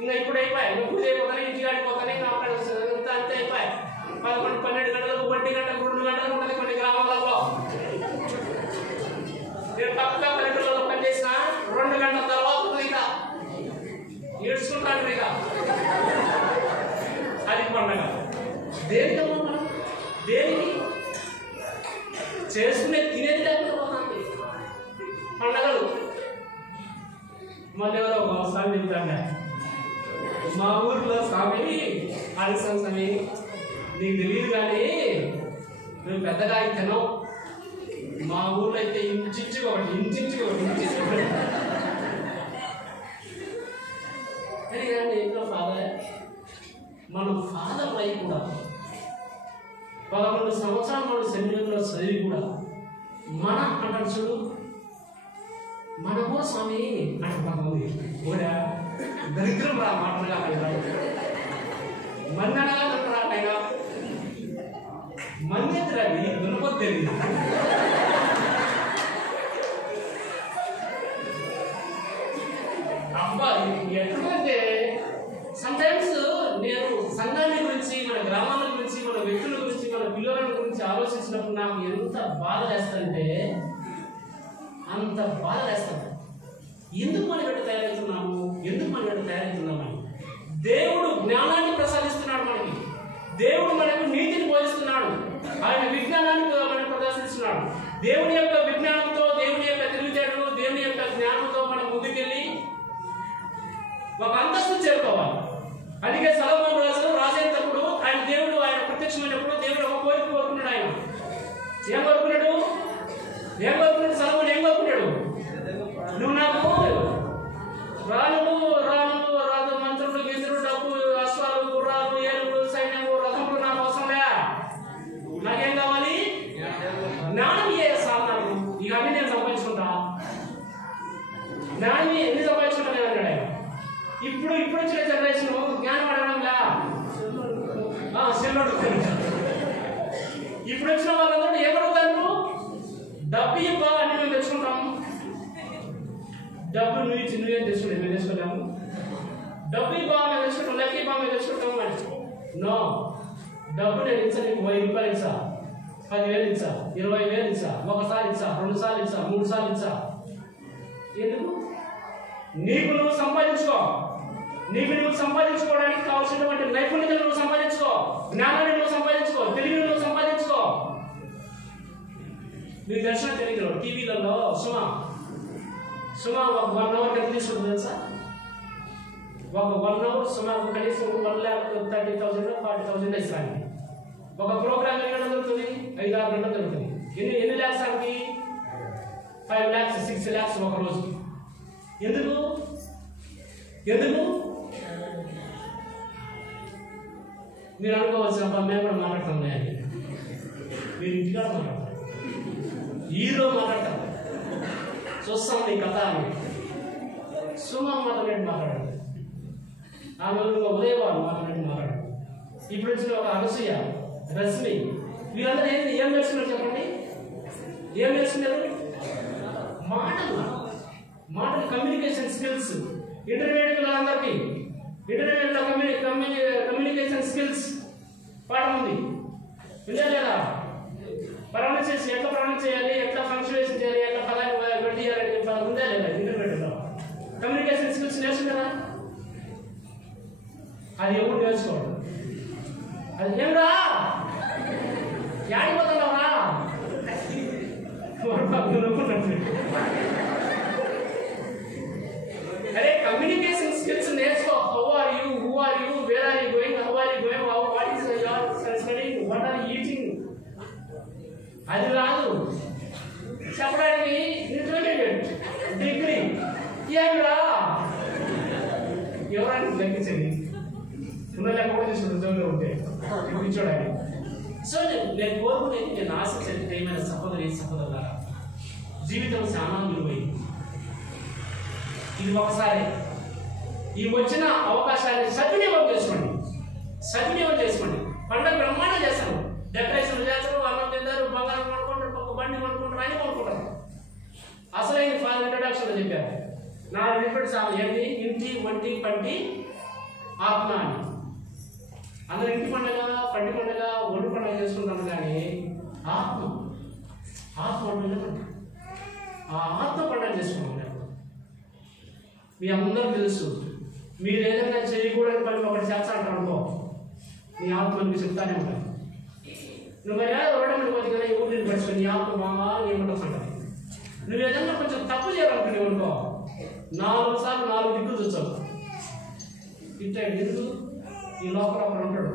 ఇంకా ఇప్పుడు అయిపోయాయి, ఇంకా పూజ అయిపోతానే, ఇంటికి ఆడిపోతానే, ఇంకా అక్కడ అంతా అయిపోయాయి. 11, 12 గంటలకు, 1 గంటలకు, 2 గంటలకు ఉంటుంది కొన్ని గ్రామాలలో. నేను పక్క పల్లెటూళ్ళలో పనిచేసిన 2 గంటల తర్వాత ఇక ఏడ్చుకుంటాను. ఇక అది పండగ. దేనికమ్మా మనం దేనికి చేసుకునే తినేది లేకపోతే పండగలు. మళ్ళీ ఎవరో ఒక స్వామి చెప్తాండ, మా ఊర్లో స్వామి ఆలస్యం స్వామి నీకు తెలియదు కానీ మేము పెద్దగా తినాం. మా ఊర్లో అయితే ఇంచుగా ఒకటి కానీ ఇంట్లో ఫాదర్ మనం ఫాదర్ అయి కూడా 11 సంవత్సరాలు మన సెమినార్లో చదివి కూడా మన అంటాడు చూడు, మన కూడా స్వామి అంటుంది కూడా దరిద్రం రా మాటలుగా మంది అనగా అయినా మంది ఎదురది దున్నపోతుంది. అబ్బా ఎట్లంటే సమ్టైమ్స్ నేను సంఘాన్ని గురించి, మన గ్రామాల గురించి, మన వ్యక్తుల గురించి, మన పిల్లల గురించి ఆలోచించినప్పుడు నాకు ఎంత బాధ వేస్తుందంటే అంత బాధ వేస్తుంది. ఎందుకు మనం ఇక్కడ తయారవుతున్నాము? దేవుడు జ్ఞానాన్ని ప్రసాదిస్తున్నాడు మనకి, దేవుడు మనకు నీతిని బోధిస్తున్నాడు, ఆయన విజ్ఞానాన్ని మనకు ప్రదర్శిస్తున్నాడు. దేవుని యొక్క విజ్ఞానంతో, దేవుని యొక్క తెలివితేటలు, దేవుని యొక్క జ్ఞానంతో మనం ముందుకెళ్ళి ఒక అంతస్తు చేరుకోవాలి. అందుకే సొలొమోను రాజు రాసేటప్పుడు ఆయన ప్రత్యక్షమైనప్పుడు దేవుడు ఒక కోరిక కోరుకున్నాడు. ఆయన ఏం కోరుకున్నాడు? సొలొమోను ఏం కోరుకున్నాడు? నువ్వు నాకు రాజు మంత్రులు, గిద్రులు, డబ్బు, అశ్వాలు, గుర్రాలు, ఏనుగులు, సైన్యము, రథములు నాకు అవసరం లే. నాకేం కావాలి? జ్ఞానం సాధనాలు. ఇవన్నీ నేను సంపాదించుకుంటా. జ్ఞానం ఎన్ని సంపాదించుకుంటా నేను అన్నాడు ఆయన. ఇప్పుడు వచ్చిన జనరేషన్ జ్ఞానం అడగడంలా, సెల్లుడు. ఇప్పుడు వచ్చిన వాళ్ళందరూ ఏమడుగుతారు? డబ్బు ఇవ్వ అని మేము తెచ్చుకుంటాము. డబ్బు నువ్వేం తెచ్చుకుంటాం, మేము తెచ్చుకుంటాము. డబ్బు ఇవ్వ మేము తెచ్చుకుంటాం, లెక్క ఇవ్వ మేము తెచ్చుకుంటాము అని. నో, డబ్బు నేను ఇచ్చా, నీకు 1000 రూపాయలు ఇచ్చా, 10,000 ఇచ్చా, 20,000 ఇచ్చా, ఒకసారి ఇచ్చా, 2 సార్లు ఇచ్చా, 3 సార్లు ఇచ్చా. ఎందుకు? నీకు నువ్వు సంపాదించుకో. నువ్వు సంపాదించుకోవడానికి కావాల్సినటువంటి నైపుణ్యతను నువ్వు సంపాదించుకో, జ్ఞానాన్ని నువ్వు సంపాదించుకో, తెలివిని నువ్వు సంపాదించుకో. మీకు దర్శనం తెలియదు టీవీలలో సుమా ఒక 1 అవర్ ఎంత తీసుకుంటుంది తెలుసా? ఒక 1 అవర్ సుమా కనీసం 1,30,000 40,000 ఇస్తాను. ఒక ప్రోగ్రామ్ ఎన్ని గంటలు దొరుకుతుంది? 5-6 గంటలు దొరుకుతుంది. ఎన్ని ల్యాక్స్ అండి? 5 lakhs 6 lakhs ఒక రోజు. ఎందుకు? మీరు అనుకోవాల్సిన మేము కూడా మాట్లాడతాం. మీరు ఇంటికాడ మాట్లాడతారు, హీరో మాట్లాడతారు, చూస్తాం నీ కథ అని. సుమా మాట్లాడి మాట్లాడారు, ఆమె ఉదయవాడు మాట్లాడారు. ఇప్పుడు వచ్చిన ఒక అనసూయ, రశ్మి, వీళ్ళందరూ ఏం నేర్చుకున్నారు చెప్పండి? ఏం నేర్చుకున్నారు? మాటలు కమ్యూనికేషన్ స్కిల్స్. ఇంటర్మీడియట్ అందరికీ ఇంటర్మీడియట్లో కమ్యూనికేషన్ స్కిల్స్ పాఠం ఉంది. వినలేదా? ప్రొనౌన్స్ ఎట్లా ప్రొనౌన్స్ చేయాలి, ఎట్లా పంక్చుయేషన్ చేయాలి, ఎట్లా పదాన్ని పెట్టియాలని ఉందా లేదా? ఇంటర్మీడియట్లో కమ్యూనికేషన్ స్కిల్స్ నేర్చుకున్నారా? అది ఎవరు నేర్చుకోవడం? అది ఏమిరా అరే కమ్యూనికేషన్ స్కిల్స్ నేర్చుకో. How are you, who are you, where are you going, how are you going, what is your studying, what are you eating. అది రాదు చెప్పడానికి. ఇంటర్మీడియట్ డిగ్రీ ఏమిరా ఎవరైనా తగ్గించండి ఉన్న లేకపోతే తీసుకుంటే ఉద్యోగంలో ఉంటే చూడండి. సో నేను కోరుకునేది, నేను ఆశించేది ప్రియమైన సహోదరి సహోదరులారా, జీవితం చాలా విలువైంది. ఇది ఒకసారి ఈ వచ్చిన అవకాశాన్ని సద్వినియోగం చేసుకోండి, సద్వినియోగం చేసుకోండి. పండుగ బ్రహ్మాండం చేస్తాను, డెకరేషన్ చేస్తారు, అన్నం తింటారు, బంగారం కొనుక్కుంటారు, ఒక బండి కొనుక్కుంటారు, అన్ని కొనుక్కుంటారు. అసలైన ఫాదర్ ఇంట్రడక్షన్ చెప్పారు. నా రిఫరెన్స్ ఏంటి? ఇంటి వంటి పంటి ఆత్మ అని. అందరూ ఇంటి పండుగ, పంటి పండుగ, ఒంటి పండుగ చేసుకుంటాను, కానీ ఆత్మ ఆత్మ ఆ ఆత్మ పండుగ చేసుకుంటాం. మీ అందరూ తెలుసు, మీరు ఏదైనా చేయకూడని పని ఒకటి చేస్తాంటారు అనుకో, నీ ఆత్మ మీకు చెప్తానే ఉంటాను. నువ్వు మరి రోడ్డు పోతే కదా ఎవరు నేను పడుచుకో, నీ ఆత్మ బాగా ఏమంటావు అంటారు. నువ్వు ఏదైనా కొంచెం తప్పు చేయాలనుకునేవు అనుకో, 4 సార్లు 4 దిక్కులు చూస్తావు. ఇట్లా ఎందుకు ఈ లోపల ఒకడు ఉంటాడు,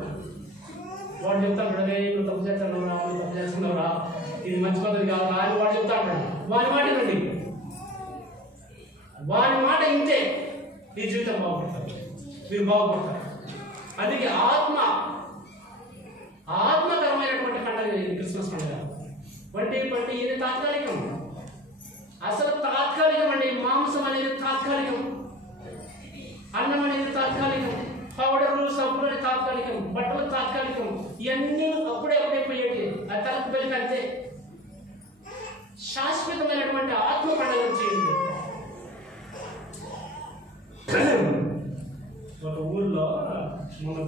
వాడు చెప్తాడు, అదే నువ్వు తప్పు చేస్తున్నావురా, నువ్వు తప్పు చేస్తున్నావురా, ఇది మంచి పద్ధతి కాదురా అని వాడు చెప్తా ఉంటాడు. వాని మాట వినండి, వాని మాట ఇంతే నీ జీవితం బాగుపడతారు, మీరు బాగుపడతారు. అందుకే ఆత్మకరమైనటువంటి పండుగ క్రిస్మస్ పండుగ. వంటి పండుగ ఇది తాత్కాలికం, అసలు తాత్కాలికం అండి. మాంసం అనేది తాత్కాలికం, అన్నం అనేది తాత్కాలికం, పౌడర్లు సబ్బులు అనేది తాత్కాలికం, బట్టలు తాత్కాలికం. ఇవన్నీ అప్పుడే పోయేటి, అది తలకు పెళ్ళి అంతే. శాశ్వతమైనటువంటి ఆత్మ పండుగ చేయండి. ఒక ఊర్లో మన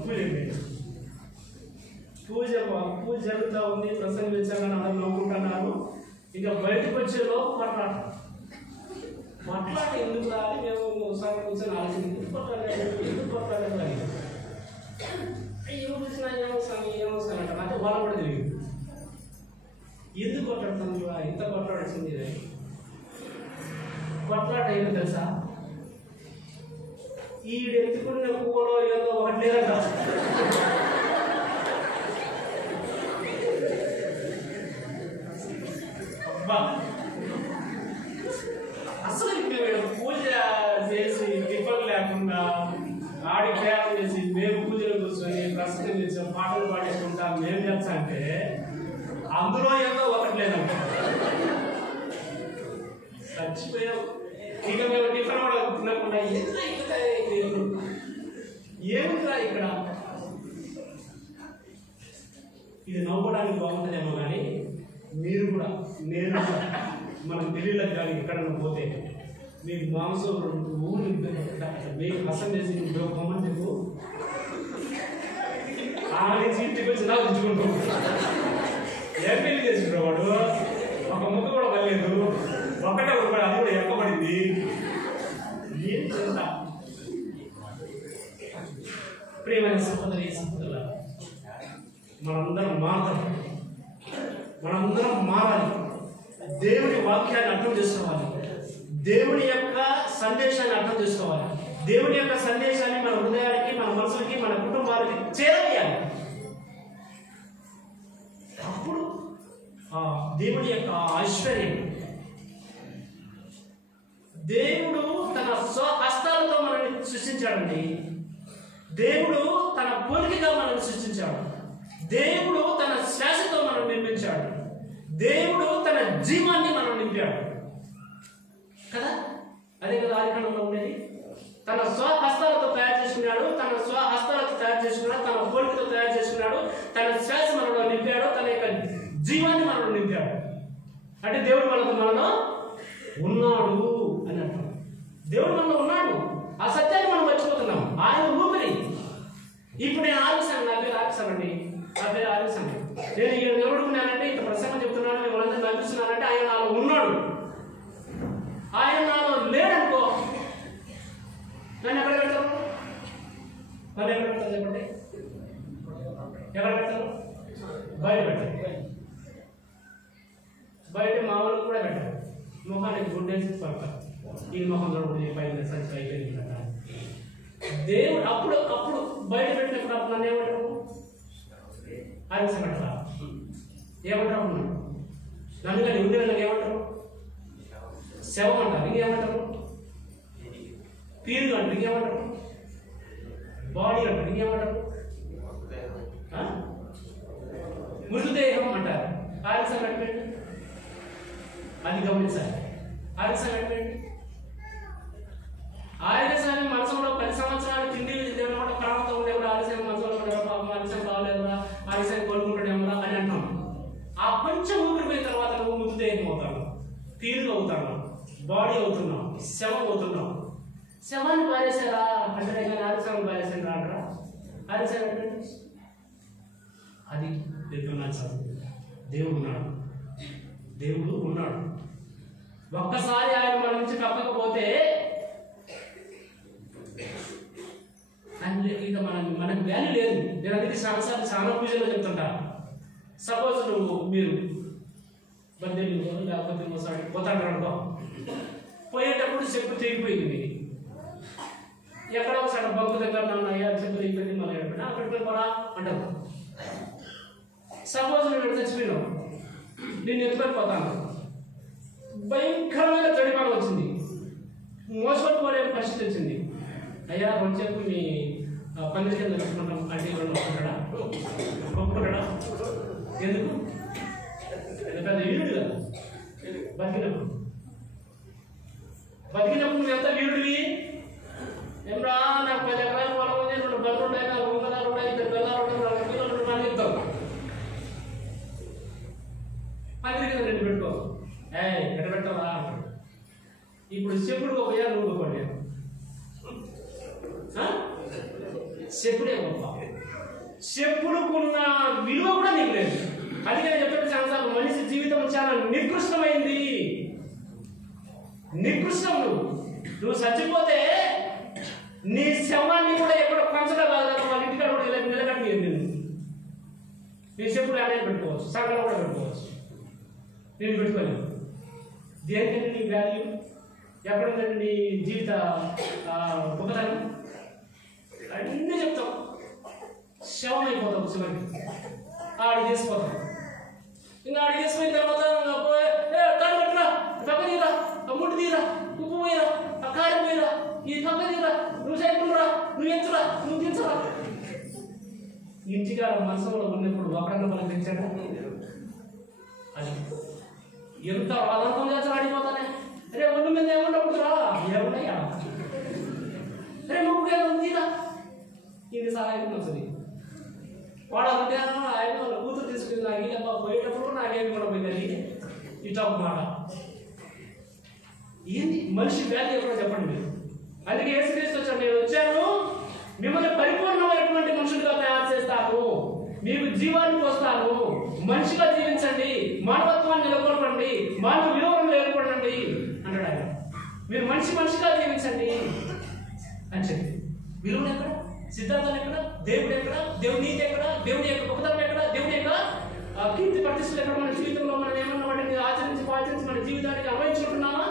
పూజ జరుగుతూ ఉంది, ప్రసంగం ఇచ్చామని అందరూ నవ్వుకుంటున్నారు. ఇంకా బయటకు వచ్చేలో మాట్లాట ఎందుకు రాలి మేము ఒకసారి కూర్చొని ఆలోచన ఎందుకు కొట్లాడలేదు అని చూసినా ఏమొస్తాను అంట. అంటే వాళ్ళ కూడా తెలియదు ఎందుకు కొట్లాడుతుంది, ఇంత కొట్లాడాల్సింది. కొట్లాట ఏంటో తెలుసా? ఈడెత్తుకున్న పువ్వులో ఏదో ఒకటి లేదంట. అసలు మేము పూజ చేసి టిఫన్ లేకుండా ఆడి ప్రయాణం చేసి మేము పూజలు కూర్చొని ప్రసంగం చేసాం, పాటలు పాడేసుకుంటాం, మేము చేస్తా అంటే అందులో ఏదో ఒకటి లేదంట. చచ్చిపోయాం. ఇక మేము టిఫన్ కూడా తినకుండా ఏమిట్రా ఇక్కడ. ఇది నవ్వుకోవడానికి బాగుంటుందేమో, కానీ మీరు కూడా నేను మనకు తెలియలేదు. కానీ ఎక్కడన్నా పోతే మీకు మాంసం ఊరు మీకు హసం చేసి బొమ్మని చెప్పు, ఆ నుంచి ఇంటికి వచ్చి నాకు తెచ్చుకుంటాం. ఏం పెళ్లి చేసిండ్రు వాడు, ఒక ముక్క కూడా వెళ్ళలేదు, ఒకటే రూపాయి అది కూడా ఎక్కబడింది. ఏం చేస్తా? ప్రియమైన సహోదరి సహోదరుల, మనందరం మారాలి. దేవుని వాక్యాన్ని అర్థం చేసుకోవాలి, దేవుని యొక్క సందేశాన్ని అర్థం చేసుకోవాలి. దేవుని యొక్క సందేశాన్ని మన హృదయానికి, మన మనసులకి, మన కుటుంబాలకి చేరవేయాలి. అప్పుడు దేవుని యొక్క ఐశ్వర్యం, దేవుడు తన స్వహస్తాలతో మనల్ని సృష్టించాడండి. దేవుడు తన పోలికగా మనల్ని సృష్టించాడు. దేవుడు తన శ్వాసతో మనం నిర్మించాడు. దేవుడు తన జీవాన్ని మనం నింపాడు కదా. అదే కదా ఆదికాండంలో ఉండేది. తన స్వహస్తాలతో తయారు చేసుకున్నాడు, తన పోలికతో తయారు చేసుకున్నాడు, తన శ్వాస మనలో నింపాడు, తన యొక్క జీవాన్ని మనలో నింపాడు. అంటే దేవుడు మనలో ఉన్నాడు అని అంటాం. దేవుడు మనలో ఉన్నాడు. ఆ సత్యాన్ని మనం మర్చిపోతున్నాం. ఆయన ఊపిరి. ఇప్పుడు నేను ఆలోచన, నా పేరు ఆలోచనండి, నేను ఇక్కడ నిలబడుకున్నానంటే, ఇంత ప్రసంగం చెప్తున్నాను, మిమ్మల్ని నవ్విస్తున్నానంటే ఆయన నాలో ఉన్నాడు. ఆయన నాలో లేడనుకో, నన్ను ఎక్కడ పెడతారు? నన్ను ఎక్కడ పెడతారు చెప్పండి? ఎక్కడ పెడతారు? బయట పెడతారు. బయట మామూలు కూడా పెట్టారు, ముఖాన్ని గుండేసి పడతారు. ఈ మొహం చూడకూడదు, పైన సంచి అయిపోయింది కదా. దేవుడు అప్పుడు అప్పుడు బయట పెట్టినప్పుడు అప్పుడు నన్ను ఏమంటారు? ఆలోచనట్రా ఏమంటారు? నన్ను కానీ ఉండి నన్ను ఏమంటారు? శవం అంటారు. ఇంకేమంటారు? పీరు అంటారు. ఇంకేమంటారు? బాడీ అంటారు. ఇంకేమంటారు? మృతదేహం అంటారు. ఆలస్యం పెట్టండి, అది గమనించాలి. ఆలస్యం పెట్టండి. ఆలస్యాన్ని మనసులో 10 సంవత్సరాలు తిండి దేవుడు ప్రాణంతో ఉండేవాడు. ఆలస్యం మనసులో ఆలస్యం కావాలేవరా, ఆలస్యం కోలుకుంటాడేమరా అని అంటాం. ఆ కొంచెం ఊపిరిపోయిన తర్వాత నువ్వు మృతదేహం అవుతాను, పీరుగా అవుతాను, బాడీ అవుతున్నావు, శవం అవుతున్నావు. శవాన్ని పారేసారా అంటే కానీ ఆలస్యాన్ని పారేసాను రాడరా. ఆలస్యం పెట్టండి. అది దేవుడు ఉన్నాడు. దేవుడు ఉన్నాడు. ఒక్కసారి ఆయన మన నుంచి తప్పకపోతే ఇక మనకు వాల్యూ లేదు. నేను అందుకే చాలా పూజలో చెప్తుంటా. సపోజ్ మీరు బద్దెలు లేకపోతే ఒకసారి పోతాడు అనుకో, పోయేటప్పుడు చెప్పు తెగిపోయింది మీది. ఎక్కడో ఒకసారి బంకు దగ్గర అయ్యా చెప్పు తెగిపోయింది, మళ్ళీ ఎక్కడ అక్కడికి పోరా అంటారు. సపోజ్ నువ్వు చచ్చిపోయినావు, నేను ఎత్తుకొని పోతాను, భయంకరమైన జడిపాడు వచ్చింది, మోసపోయే పరిస్థితి వచ్చింది. అయ్యా వచ్చేపు మీ పందిరి కింద పెట్టుకుంటాం అంటే ఒప్పుకుంటాడా? ఒప్పుకుంటాడా? ఎందుకు? పెద్ద వీరుడు కదా. బతికినప్పుడు నువ్వు ఎంత వీరుడివి? ఏమరా నాకు 10 ఎకరాలు పొలం ఉంది, 2 బర్రెలు ఉన్నాయి, 4 ఊకలాలు ఉన్నాయి, 2 పిల్లలు ఉన్నాయి, 4 కిలోలు అని చెప్తావు. పందిరి కింద 2 పెట్టుకో, ఎక్కడ పెట్టావా అంటాడు. ఇప్పుడు చెప్పుడు పోయా నువ్వు పోయా, చెప్పుడే గొప్ప. చెప్పుడుకున్న విలువ కూడా నీకు లేదు. అందుకే చెప్పిన సంవత్సరాలు మనిషి జీవితం చాలా నికృష్టమైంది. నికృష్టం. నువ్వు చచ్చిపోతే నీ శవాన్ని కూడా ఎక్కడ పంచడం కాదు కదా, వాళ్ళ ఇంటికాడ కూడా నిలబెట్టి నీ చెప్పుడు అనేది పెట్టుకోవచ్చు, సంఘంలో కూడా పెట్టుకోవచ్చు. నేను పెట్టుకోలేను. దేనికంటే నీ వాల్యూ ఎక్కడుందంటే నీ జీవిత గొప్పతనం అన్నీ చెప్తాం. శవం అయిపోతాం చివరికి, ఆడి చేసిపోతాం. ఇంకా ఆడి చేసిపోయిన తర్వాత తాడు కట్టరా, పక్క తీరా, ముట్టు తీరా, ఉప్పు పోయిరా, ఆ కారం పోయిరా, ఈ పక్క తీరా, నువ్వు సైకిల్రా, నువ్వు ఎంచురా, నువ్వు దించరా. ఇంటిగా మనసులో ఉన్నప్పుడు ఒకరన్నా మనం తెచ్చాడా? అది ఎంత అదంతం చేస్తా ఆడిపోతానే. అరే ఒళ్ళు మీద ఏముండకూడదురా, ఏమున్నాయా? అరే ముగ్గురు ఏముందిరా, ఇది సహాయం వస్తుంది. వాడు ఆయన కూతురు తీసుకుని నాకు పోయేటప్పుడు నాకేమి కూడా పోయిందని ఇటు ఒక మాట. ఏంది మనిషి వాల్యూ ఎప్పుడో చెప్పండి మీరు. అందుకే యేసుక్రీస్తు వచ్చాడు, నేను వచ్చాను మిమ్మల్ని పరిపూర్ణమైనటువంటి మనుషులుగా తయారు చేస్తాను, మీకు జీవాన్ని పోస్తాను, మనిషిగా జీవించండి, మానవత్వాన్ని నెలకొల్పండి, మానవ విలువలను నెలకొల్పండి అన్నాడు ఆయన. మీరు మనిషిగా జీవించండి అని చెప్పి. విలువలు ఎక్కడ? సిద్ధాంతాలు ఎక్కడ? దేవుడు ఎక్కడ? దేవుడి నీతి ఎక్కడ? దేవుడి యొక్క గొప్పతనం ఎక్కడ? దేవుడి యొక్క కీర్తి ప్రతిష్టలు ఎక్కడ? మన జీవితంలో మనం ఏమన్నా వాటిని ఆచరించి మన జీవితానికి అన్వయించుకుంటున్నామా?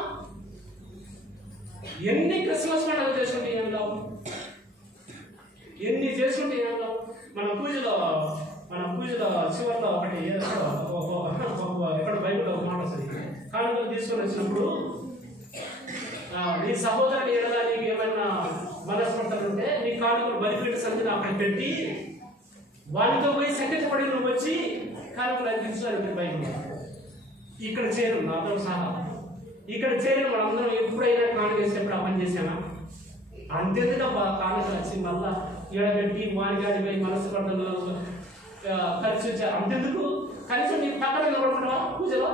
ఎన్ని క్రిస్మస్ పండుగ చేసుకుంటే ఏం లాభం? ఎన్ని చేసుకుంటే ఏం లాభం? మన పూజలో చివరిలో ఒకటి ఎక్కడ బైబిల్లో ఒక మాట వస్తుంది. కానుకలు తీసుకొని వచ్చినప్పుడు నీ సహోదరుని ఎడలా నీకు ఏమైనా మనస్పర్ధలు ఉంటే నీ కానుకలు బలిపీఠ సంధిని అక్కడ పెట్టి వాటితో పోయి సంకటపడి నువ్వు వచ్చి కానుకలు అందించాలి. బైబిల్ ఇక్కడ చేరు నాతో సహా ఇక్కడ చేరు మనందరం ఎప్పుడైనా కానుక వేసినప్పుడు ఆ పని చేసామా? అంతేందుకు కానుకలు వచ్చి మళ్ళా ఎడబెట్టి వానిగాడి పోయి మనస్పర్ధలు ఖర్చు వచ్చారు. అంతెందుకు? కనీసం నీ పక్కన నిలబడుకుంటావా పూజలో?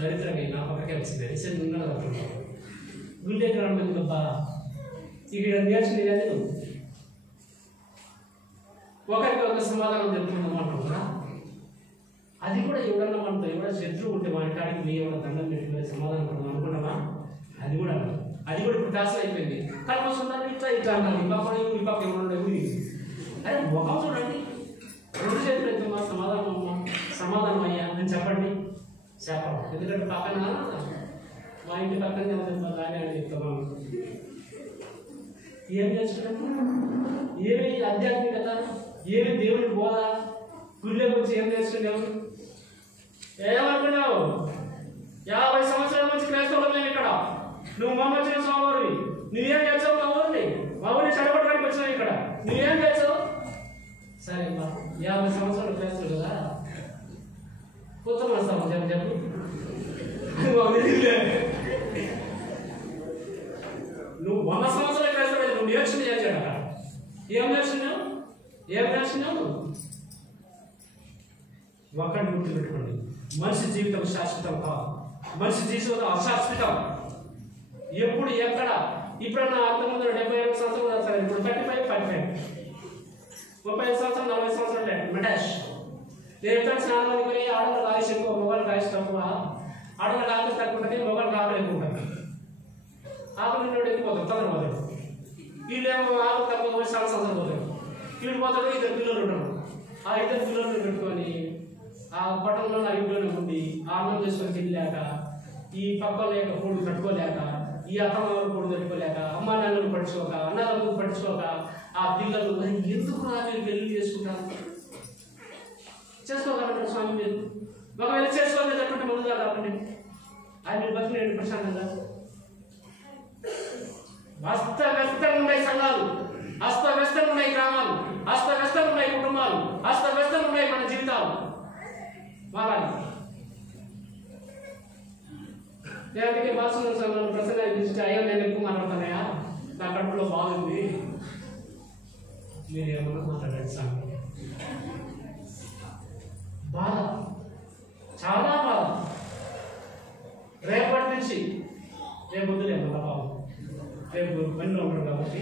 దరిద్రంగా నా పక్కకే వచ్చింది. రీసెంట్ ఉన్నాడు గుండె గ్రామం గొప్ప ఇక్కడ నేర్చుకునే నువ్వు ఒకరికి ఒక సమాధానం చెప్తున్నాం అంటున్నా. అది కూడా ఎవడన్నా మనతో ఎవడ శత్రువు ఉంటే మాట్లాడికి మీ ఎవడ దండం పెట్టుకునే సమాధానం పడదాం అనుకున్నావా? అది కూడా ఇప్పుడు ఫ్యాషన్ అయిపోయింది. కల్మస్ ఉండాలి ఇట్లా అన్నారు. ఈ పక్క ఎవరు అరే ముఖం చూడండి, 2 చేతులు ఎత్తుమా, సమాధానం అయ్యా అని చెప్పండి. చెప్పడం. ఎందుకంటే పక్కన మా ఇంటి పక్కనే బాగానే అని చెప్తాం. ఏం నేర్చుకున్నాం? ఏమి ఆధ్యాత్మికత, ఏమి దేవుడి బోధ, గుళ్ళే గురించి ఏం నేర్చుకున్నావు? ఏమనుకున్నావు? 50 సంవత్సరాల నుంచి క్రైస్తవులు మేము ఇక్కడ. నువ్వు మా వచ్చిన స్వామి, నువ్వేం చేస్తావు? మా ఊరిని చెడగొట్టడానికి వచ్చినావు ఇక్కడ. నువ్వేం చేస్తావు? సరే 50 సంవత్సరాలు క్రైస్తవులు కదా, కొత్త మనస్తావు చెప్పు. నువ్వు 100 సంవత్సరాలు క్రైస్తవులు, నువ్వు నేర్చుకుని చేశాడు. ఏం నేర్చుకున్నావు? ఒక్కడిని గుర్తుపెట్టుకోండి, మనిషి జీవితం శాశ్వతం కాదు. మనిషి జీవితం అశాశ్వతం. ఎప్పుడు ఎక్కడ ఇప్పుడన్నా అంతకుముందు 75 సంవత్సరాలు సరే, ఇప్పుడు 35, 45, 35 సంవత్సరాలు, 40 సంవత్సరాలు లేదు మెటాష్. నేను ఎప్పుడైనా స్నానం అనుకుని ఆడవాళ్ళకి ఆయుష్ ఎక్కువ, మొగలు ఆయుష్ తక్కువ. ఆడవాళ్ళకి ఆకలి తక్కువ ఉంటుంది, మొగలు ఆకలి ఎక్కువ ఉంటుంది. ఆకలి నుండి వెళ్ళిపోతారు, తొందర పోతాడు. వీళ్ళేమో ఆకలి తక్కువ పోయి సంవత్సరాలు పోతాడు. వీళ్ళు పోతాడు, 2 పిల్లలు ఉంటారు. ఆ 2 పిల్లలు పెట్టుకొని ఆ పట్టణంలో నా ఇంట్లోనే ఉండి అన్నం చేసుకొని తినలేక, ఈ పక్కల యొక్క పొడుగు కట్టుకోలేక, ఈ అత్తమ్మ పొడుగు కట్టుకోలేక, అమ్మ నాన్నలు పడుచుకోక, అన్నదమ్ములు పడుచుకోక, ఆ పిల్లలు ఎందుకు మీరు పెళ్లి చేసుకుంటారు? చేసుకోగలంటారు స్వామి మీరు. ఒకవేళ చేసుకోవాలి తప్పంటే ముందుగా కాకండి. ఆయన బతుకునేంటి ప్రశాంతంగా? అస్తవ్యస్తంగా ఉన్నాయి సంఘాలు, అస్తవ్యస్తంగా ఉన్నాయి గ్రామాలు, అస్తవ్యస్తంగా ఉన్నాయి కుటుంబాలు, అస్తవ్యస్తంగా ఉన్నాయి మన జీవితాలు. మారాలి. లేదంటే భాషను ప్రసన్న చూస్తే అయ్యా నేను ఎక్కువ మాట్లాడుతున్నాయా, నా కడుపులో బాగుంది, మీరు ఏమన్నా మాట్లాడండి సార్. బాధ, చాలా బాధ. రేపటి నుంచి, రేపు వద్దులే మళ్ళా బాబు, రేపు పనిలో ఉంటాడు కాబట్టి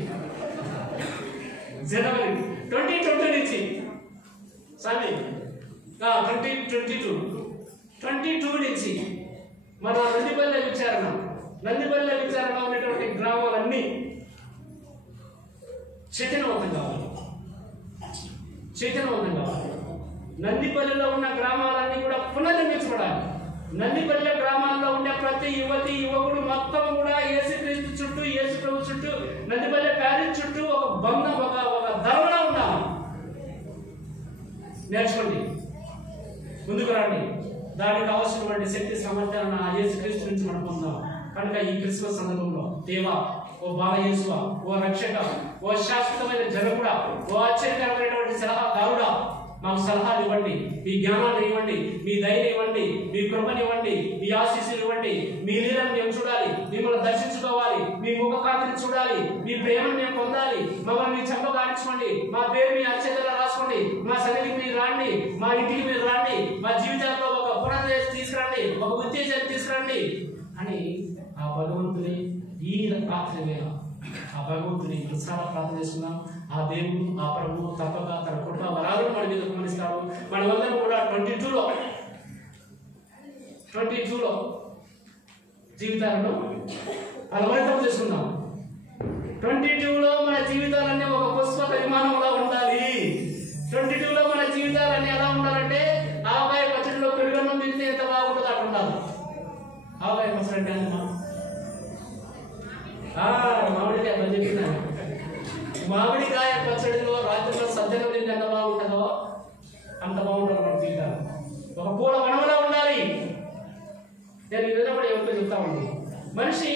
జనవరి 2020 నుంచి సారీ 2022 నుంచి మన నందిపల్లె విచారణ ఉన్నటువంటి గ్రామాలన్నీ చైతన్యవంతం కావాలి. నందిపల్లిలో ఉన్న గ్రామాలన్నీ కూడా పునర్నిర్మించబడాలి. నందిపల్లె గ్రామాల్లో ఉండే ప్రతి యువతి యువకుడు మొత్తం కూడా యేసుక్రీస్తు చుట్టూ, యేసు ప్రభు చుట్టూ, నందిపల్లె ప్యారిస్ చుట్టూ ఒక బంధం, ఒక ధర్మలా ఉండాలి. నేర్చుకోండి, ముందుకు రండి. దానికి అవసరమైన శక్తి సామర్థ్యాలను ఆ యేసుక్రీస్తు నుంచి మనం పొందాం. కనుక ఈ క్రిస్మస్ సందర్భంలో దేవా, ఓ బాలయేసువా, ఓ రక్షక, ఓ శాశ్వతమైన జనకుడా, ఓ ఆశ్చర్యకరమైనటువంటి సలహాదారుడా, మాకు సలహాలు ఇవ్వండి, మీ జ్ఞానాన్ని ఇవ్వండి, మీ ధైర్యం ఇవ్వండి, మీ కృపనివ్వండి, మీ ఆశీస్సులు ఇవ్వండి. మీ లీలను మేము చూడాలి, మిమ్మల్ని దర్శించుకోవాలి, మీ ముఖ కాంతిని చూడాలి, మీ ప్రేమను మేము పొందాలి. మమ్మల్ని మీ చెంప కానించుకోండి, మా పేరు మీ అక్షరాలు రాసుకోండి, మా సన్నిధికి మీరు రాండి, మా ఇంటికి మీరు రాండి, మా జీవితాల్లో ఒక పునరుద్ధరణ తీసుకురండి, ఒక ఉత్తేజాన్ని తీసుకురండి అని ఆ భగవంతుని ఈ రాత్రి వేళ ఆ భగవంతుని ప్రసార ప్రార్థన చేసుకున్నాం. ఆ దేవుడు, ఆ ప్రభువు తప్పక తన కృప వరాలను మన మీద గమనిస్తాడు. మనమందరం కూడా 22లో జీవితాలను బలవంతం చేసుకుందాం. 22లో మన జీవితాలన్నీ ఒక పుష్పక విమానంలో ఉండాలి. 22లో మన జీవితాలన్నీ ఎలా ఉండాలంటే ఆవకాయ పచ్చడిలో పెరుగన్నం తింటే ఎంత బాగుంటుందో అట్లా ఉండాలి. ఆవకాయ పచ్చడి అంటే మామిడికాయ పని చెప్పినాను. మామిడికాయ పచ్చడిలో రాత్రిలో సజ్జనం తింటే ఎంత బాగుంటుందో అంత బాగుంటుంది మన జీవితాలు. ఒక పూల వనంలో ఉండాలి. నేను విన్నప్పుడు ఎవరితో చెప్తా ఉంది, మనిషి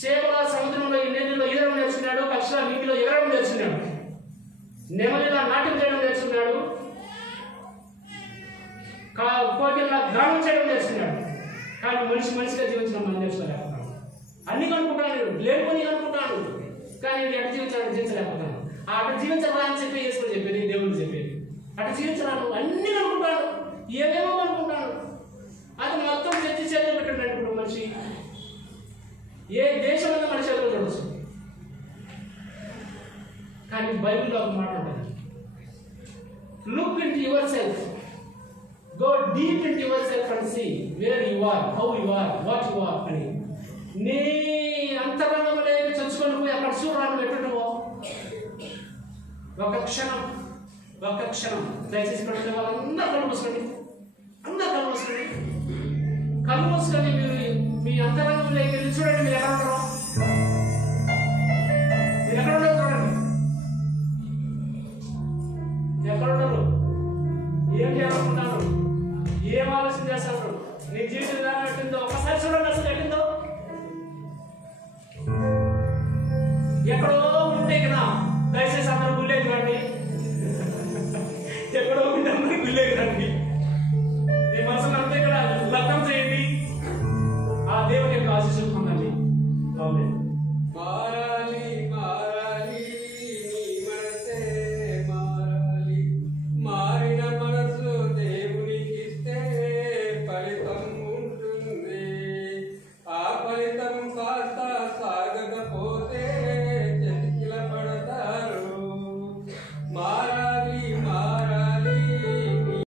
చేపల సముద్రంలో ఈ నీళ్ళలో ఈదడం నేర్చుకున్నాడు, పక్షుల నీటిలో ఎగరడం నేర్చుకున్నాడు, నెమలిలా నాట్యం చేయడం నేర్చుకున్నాడు, కోకిల్లా గానం చేయడం నేర్చుకున్నాడు. కానీ మనిషిగా జీవించడం మనం నేర్చుకోలేకపోతున్నాడు. అన్ని కనుక్కుంటాను, లేకపోని అనుకుంటాను, కానీ అటు జీవించలేకపోతున్నాను. అటు జీవించరా అని చెప్పి వేసుకొని చెప్పేది దేవుడు చెప్పేది. అటు జీవించరాను, అన్ని అనుకుంటాను, ఏమేమో అనుకుంటాను. అది మొత్తం చేతిలో పెట్టండి. ఇప్పుడు మనిషి ఏ దేశంలో మన చేతిలో చూడవచ్చు. కానీ బైబిల్లో ఒక మాట ఉంటుంది, look into yourself, go deep into yourself and see where you are, how you are, what you are అని. నీ అంతరంగంలో చచ్చుకొని పోయి అక్కడ చూడరాను పెట్టుకో. ఒక క్షణం దయచేసి పెట్టుకునే వాళ్ళందరూ కళ్ళు మూసుకోండి, అందరూ కళ్ళు మూసుకోండి. మూసుకొని మీరు మీ అంతరంగంలోకి వెళ్ళి చూడండి. మీరు ఎక్కడ ఉంటారో, మీరు ఎక్కడ ఉంటారో చూడండి. ఎక్కడ ఉంటారు, ఏం చేయాలనుకుంటున్నారు, ఏం ఆలోచన చేస్తారు, నీ జీవితం ఎలా పెట్టిందో ఒకసారి చూడండి. అసలు